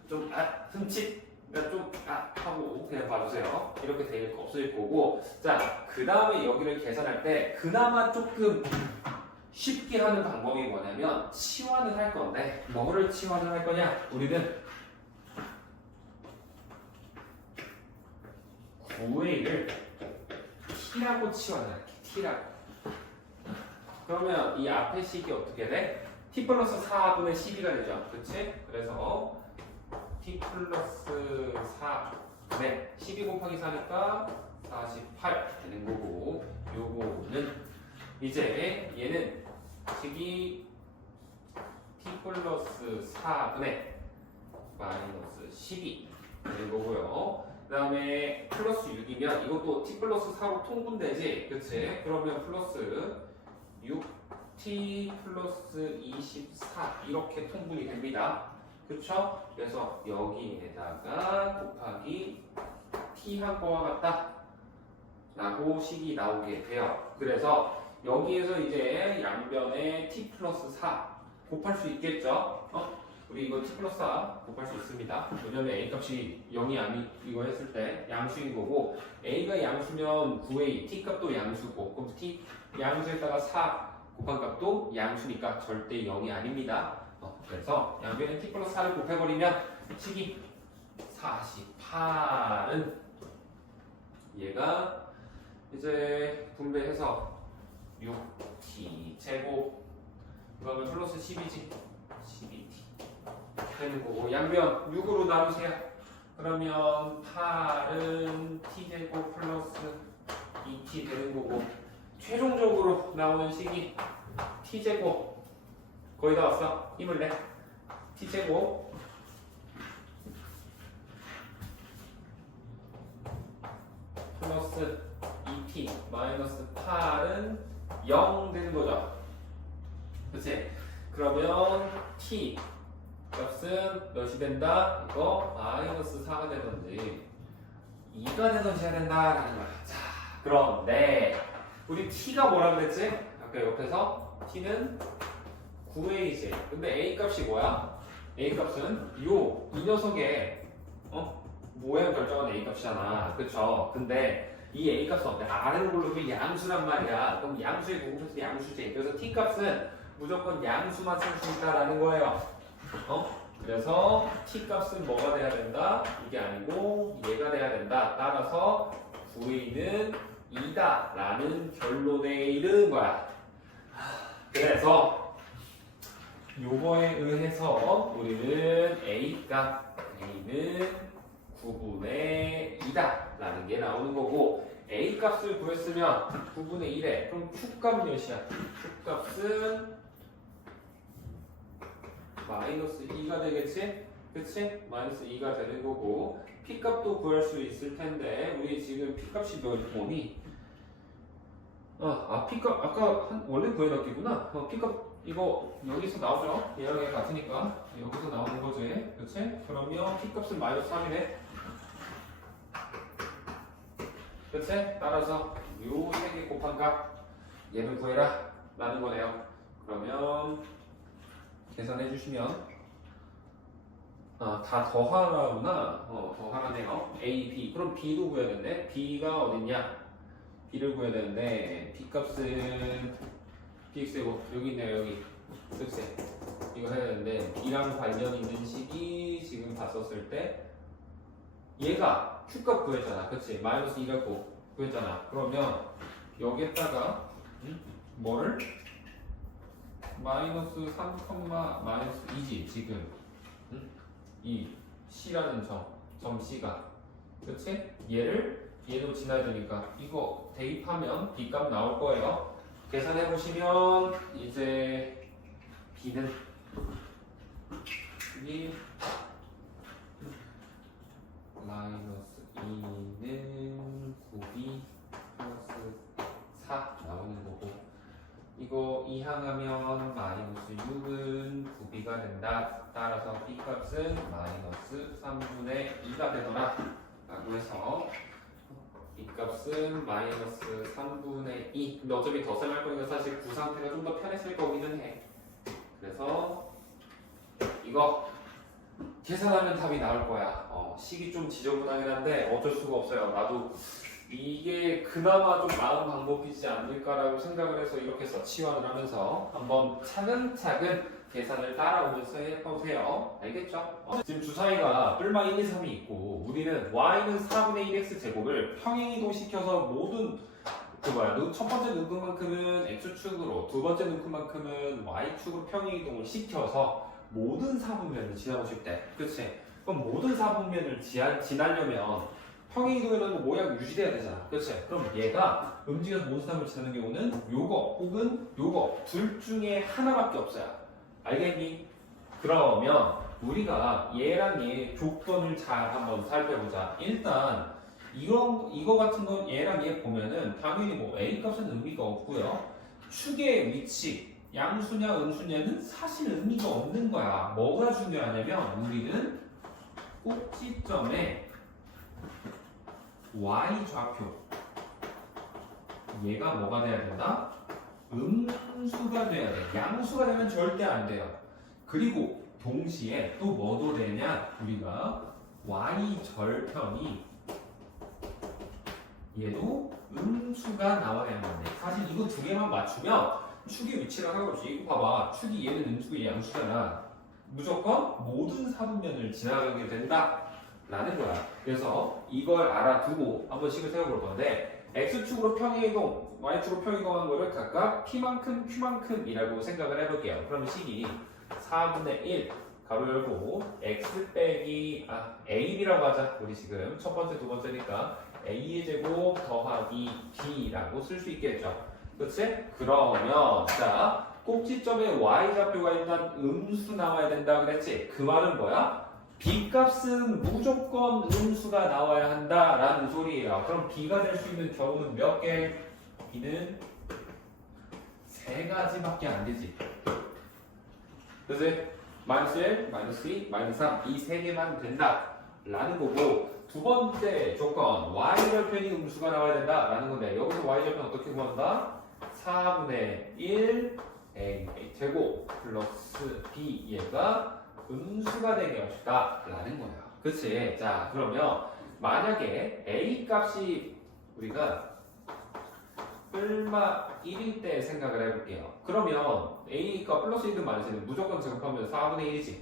좀 흠칫 좀 하고 그냥 봐주세요. 이렇게 될 거 없을 거고, 자, 그 다음에 여기를 계산할 때 그나마 조금 쉽게 하는 방법이 뭐냐면 치환을 할 건데, 뭐를 치환을 할 거냐? 우리는 9a를 t라고 치환을 할게. t라고. 그러면 이 앞에 식이 어떻게 돼? t 플러스 4분의 12가 되죠. 그치? 그래서 t 플러스 4, 네, 12 곱하기 4니까 48 되는 거고, 요거는 이제 얘는 식이 t 플러스 4분의 마이너스 12 되는 거고요. 그 다음에 플러스 6이면 이것도 t 플러스 4로 통분되지? 그치? 그러면 플러스 6t 플러스 24 이렇게 통분이 됩니다. 그쵸? 그래서 여기에다가 곱하기 t 한 거와 같다 라고 식이 나오게 돼요. 그래서 여기에서 이제 양변에 t 플러스 4 곱할 수 있겠죠? 우리 이거 t 플러스 4 곱할 수 있습니다. 왜냐면 a 값이 0이 아니 이거 했을 때 양수인 거고 a가 양수면 9a t 값도 양수고 그럼 t 양수에다가 4 곱한 값도 양수니까 절대 0이 아닙니다. 그래서 양변에 t 플러스 4를 곱해버리면 식이 48은 얘가 이제 분배해서 6t 제곱 그러면 플러스 10이지 12t 되는 거고 양변 6으로 나누세요. 그러면 8은 t제곱 플러스 2t 되는 거고 최종적으로 나오는 식이 t제곱 거의 다 왔어. 힘을 내. t제곱 플러스 2t 마이너스 8은 0 되는 거죠. 그치? 그러면 t 값은 몇이 된다? 이거 마이너스 4가 되던지 2가 되던지 해야 된다라는 거야. 자, 그런데 우리 t가 뭐라 그랬지? 아까 옆에서 t는 9a지. 근데 a 값이 뭐야? a 값은 이 녀석의 모양 결정한 a 값이잖아. 그쵸? 근데 이 a 값은 어때? 아래로 고르면 양수란 말이야. 그럼 양수의 공통수 양수지. 그래서 t 값은 무조건 양수만 쓸 수 있다라는 거예요. 그래서 t 값은 뭐가 돼야 된다? 이게 아니고 얘가 돼야 된다. 따라서 9a는 2다 라는 결론에 이르는 거야. 그래서 요거에 의해서 우리는 a 값 a는 9분의 2다 라는 게 나오는 거고 a 값을 구했으면 9분의 1에 그럼 q 값은 몇이야? q 값은 마이너스 2가 되겠지? 그치? 마이너스 2가 되는 거고 p 값도 구할 수 있을 텐데 우리 지금 p 값이 뭐니? p 값 아까 원래 구해놨겠구나. p 값 이거 여기서 나오죠? 얘랑 같으니까 여기서 나오는 거지. 그치? 그러면 p 값은 마이너스 3이네. 그치? 따라서 요 세 개 곱한 값 얘를 구해라 라는 거네요. 그러면 계산해 주시면 다 더하라구나. 더하라네요. a, b. 그럼 b도 구해야 되는데 b가 어딨냐? b를 구해야 되는데 b 값은 bx고 여기 있네요. 여기 그치? 이거 해야 되는데 b랑 관련 있는 식이 지금 봤었을 때 얘가 q값 구했잖아. 그치? 마이너스 2를 구했잖아. 그러면 여기에다가 뭐를? 마이너스 3, 마이너스 2지 지금 이 c라는 점 c가 그치? 얘도 지나야 되니까 이거 대입하면 b값 나올 거예요. 계산해 보시면 이제 b는 이 마이너스 2는 9b 플러스 4 나오는 거고 이거 이항하면 마이너스 6은 9b가 된다. 따라서 b값은 마이너스 3분의 2가 되더라 라고 해서 b값은 마이너스 3분의 2 근데 어차피 덧셈할 거니까 사실 구 상태가 좀 더 편했을 거기는 해. 그래서 이거 계산하면 답이 나올 거야. 식이 좀 지저분하긴 한데 어쩔 수가 없어요. 나도 이게 그나마 좀 나은 방법이지 않을까라고 생각을 해서 이렇게 서치환을 하면서 한번 차근차근 계산을 따라오면서 해보세요. 알겠죠? 지금 주사위가 뿔마 1, 2, 3이 있고 우리는 y는 4분의 1x 제곱을 평행이동 시켜서 모든 첫 번째 눈금만큼은 x축으로 두 번째 눈금만큼은 y축으로 평행이동을 시켜서 모든 사분면을 지나고 싶대. 그치? 그럼 모든 사분면을 지나려면 평행이동이라는 모양 유지돼야 되잖아. 그치? 그럼 얘가 움직여서 모든 사분면을 지나는 경우는 요거 혹은 요거 둘 중에 하나밖에 없어요. 알겠니? 그러면 우리가 얘랑 얘 조건을 잘 한번 살펴보자. 일단 이거 같은 건 얘랑 얘 보면은 당연히 뭐 A 값은 의미가 없고요. 축의 위치, 양수냐 음수냐는 사실 의미가 없는 거야. 뭐가 중요하냐면 우리는 꼭지점에 Y 좌표 얘가 뭐가 돼야 된다? 음수가 돼야 돼. 양수가 되면 절대 안 돼요. 그리고 동시에 또 뭐도 되냐? 우리가 Y 절편이 얘도 음수가 나와야 하는데 사실 이거 두 개만 맞추면 축의 위치랑 상관없이 이거 봐봐. 축이 얘는 음수고 얘 양수잖아. 무조건 모든 사분면을 지나가게 된다 라는 거야. 그래서 이걸 알아두고 한번 식을 세워볼 건데 X축으로 평행이동, Y축으로 평행이동한 거를 각각 P만큼, Q만큼이라고 생각을 해볼게요. 그럼 식이 4분의 1 가로 열고 X 빼기 A이라고 하자. 우리 지금 첫 번째, 두 번째니까 A의 제곱 더하기 B라고 쓸 수 있겠죠. 그치? 그러면 자 꼭지점에 Y 좌표가 일단 음수 나와야 된다 그랬지? 그 말은 뭐야? B 값은 무조건 음수가 나와야 한다라는 소리예요. 그럼 B가 될 수 있는 경우는 몇 개? B는 세 가지밖에 안 되지. 그치? 마이너스 1, 마이너스 2, 마이너스 3 이 세 개만 된다 라는 거고 두 번째 조건 Y 절편이 음수가 나와야 된다 라는 건데 여기서 Y 절편 어떻게 구한다? 4분의 1 A 제곱 플러스 B 얘가 음수가 되게 합시다 라는 거야. 그치? 자 그러면 만약에 A 값이 우리가 얼마 1일 때 생각을 해볼게요. 그러면 A가 플러스 1은 마이너스 1은 무조건 제곱하면 4분의 1이지.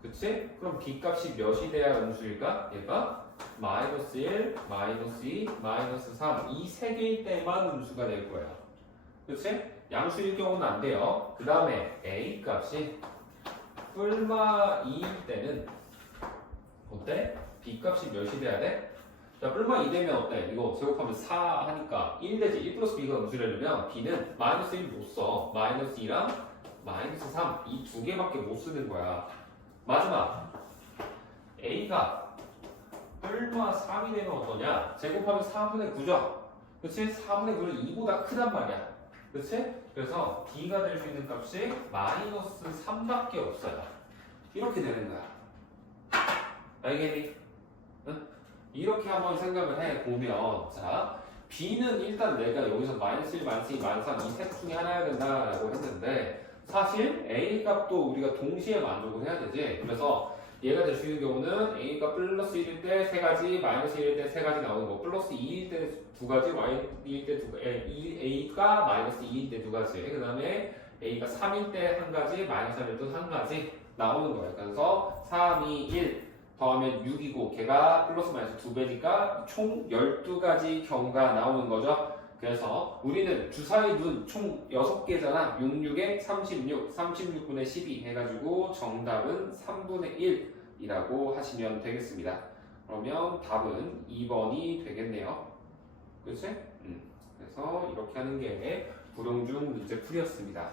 그치? 그럼 B 값이 몇이 돼야 음수일까? 얘가 마이너스 1, 마이너스 2, 마이너스 3 이 세 개일 때만 음수가 될 거야. 그치? 양수일 경우는 안 돼요. 그 다음에 A 값이 뿔마 2일 때는 어때? B 값이 몇이 돼야 돼? 자, 뿔마 2 되면 어때? 이거 제곱하면 4 하니까 1 되지. 1 플러스 B가 음수려면 B는 마이너스 1 못 써. 마이너스 2랑 마이너스 3 이 두 개밖에 못 쓰는 거야. 마지막 A가 뿔마 3이 되면 어떠냐? 제곱하면 4분의 9죠. 그치? 4분의 9는 2보다 크단 말이야. 그치? 그래서 B가 될 수 있는 값이 마이너스 3밖에 없어요. 이렇게 되는 거야. 알겠니? 응? 이렇게 한번 생각을 해보면 자 B는 일단 내가 여기서 마이너스 1, 마이너스 2, 마이너스 3 이 셋 중에 하나여야 된다라고 했는데 사실 A 값도 우리가 동시에 만족을 해야 되지. 그래서 얘가 될 수 있는 경우는 A가 플러스 1일 때 세 가지, 마이너스 1일 때 세 가지 나오는 거, 플러스 2일 때 두 가지, Y일 때 두 가지, A가 마이너스 2일 때 두 가지, 그 다음에 A가 3일 때 한 가지, 마이너스 3일 때 한 가지 나오는 거예요. 그래서 3, 2, 1 더하면 6이고 걔가 플러스 마이너스 2배니까 총 12가지 경우가 나오는 거죠. 그래서 우리는 주사위 눈 총 6개잖아. 6, 6에 36, 36분의 12 해가지고 정답은 3분의 1이라고 하시면 되겠습니다. 그러면 답은 2번이 되겠네요. 그치? 그래서 이렇게 하는 게 불용중 문제 풀이였습니다.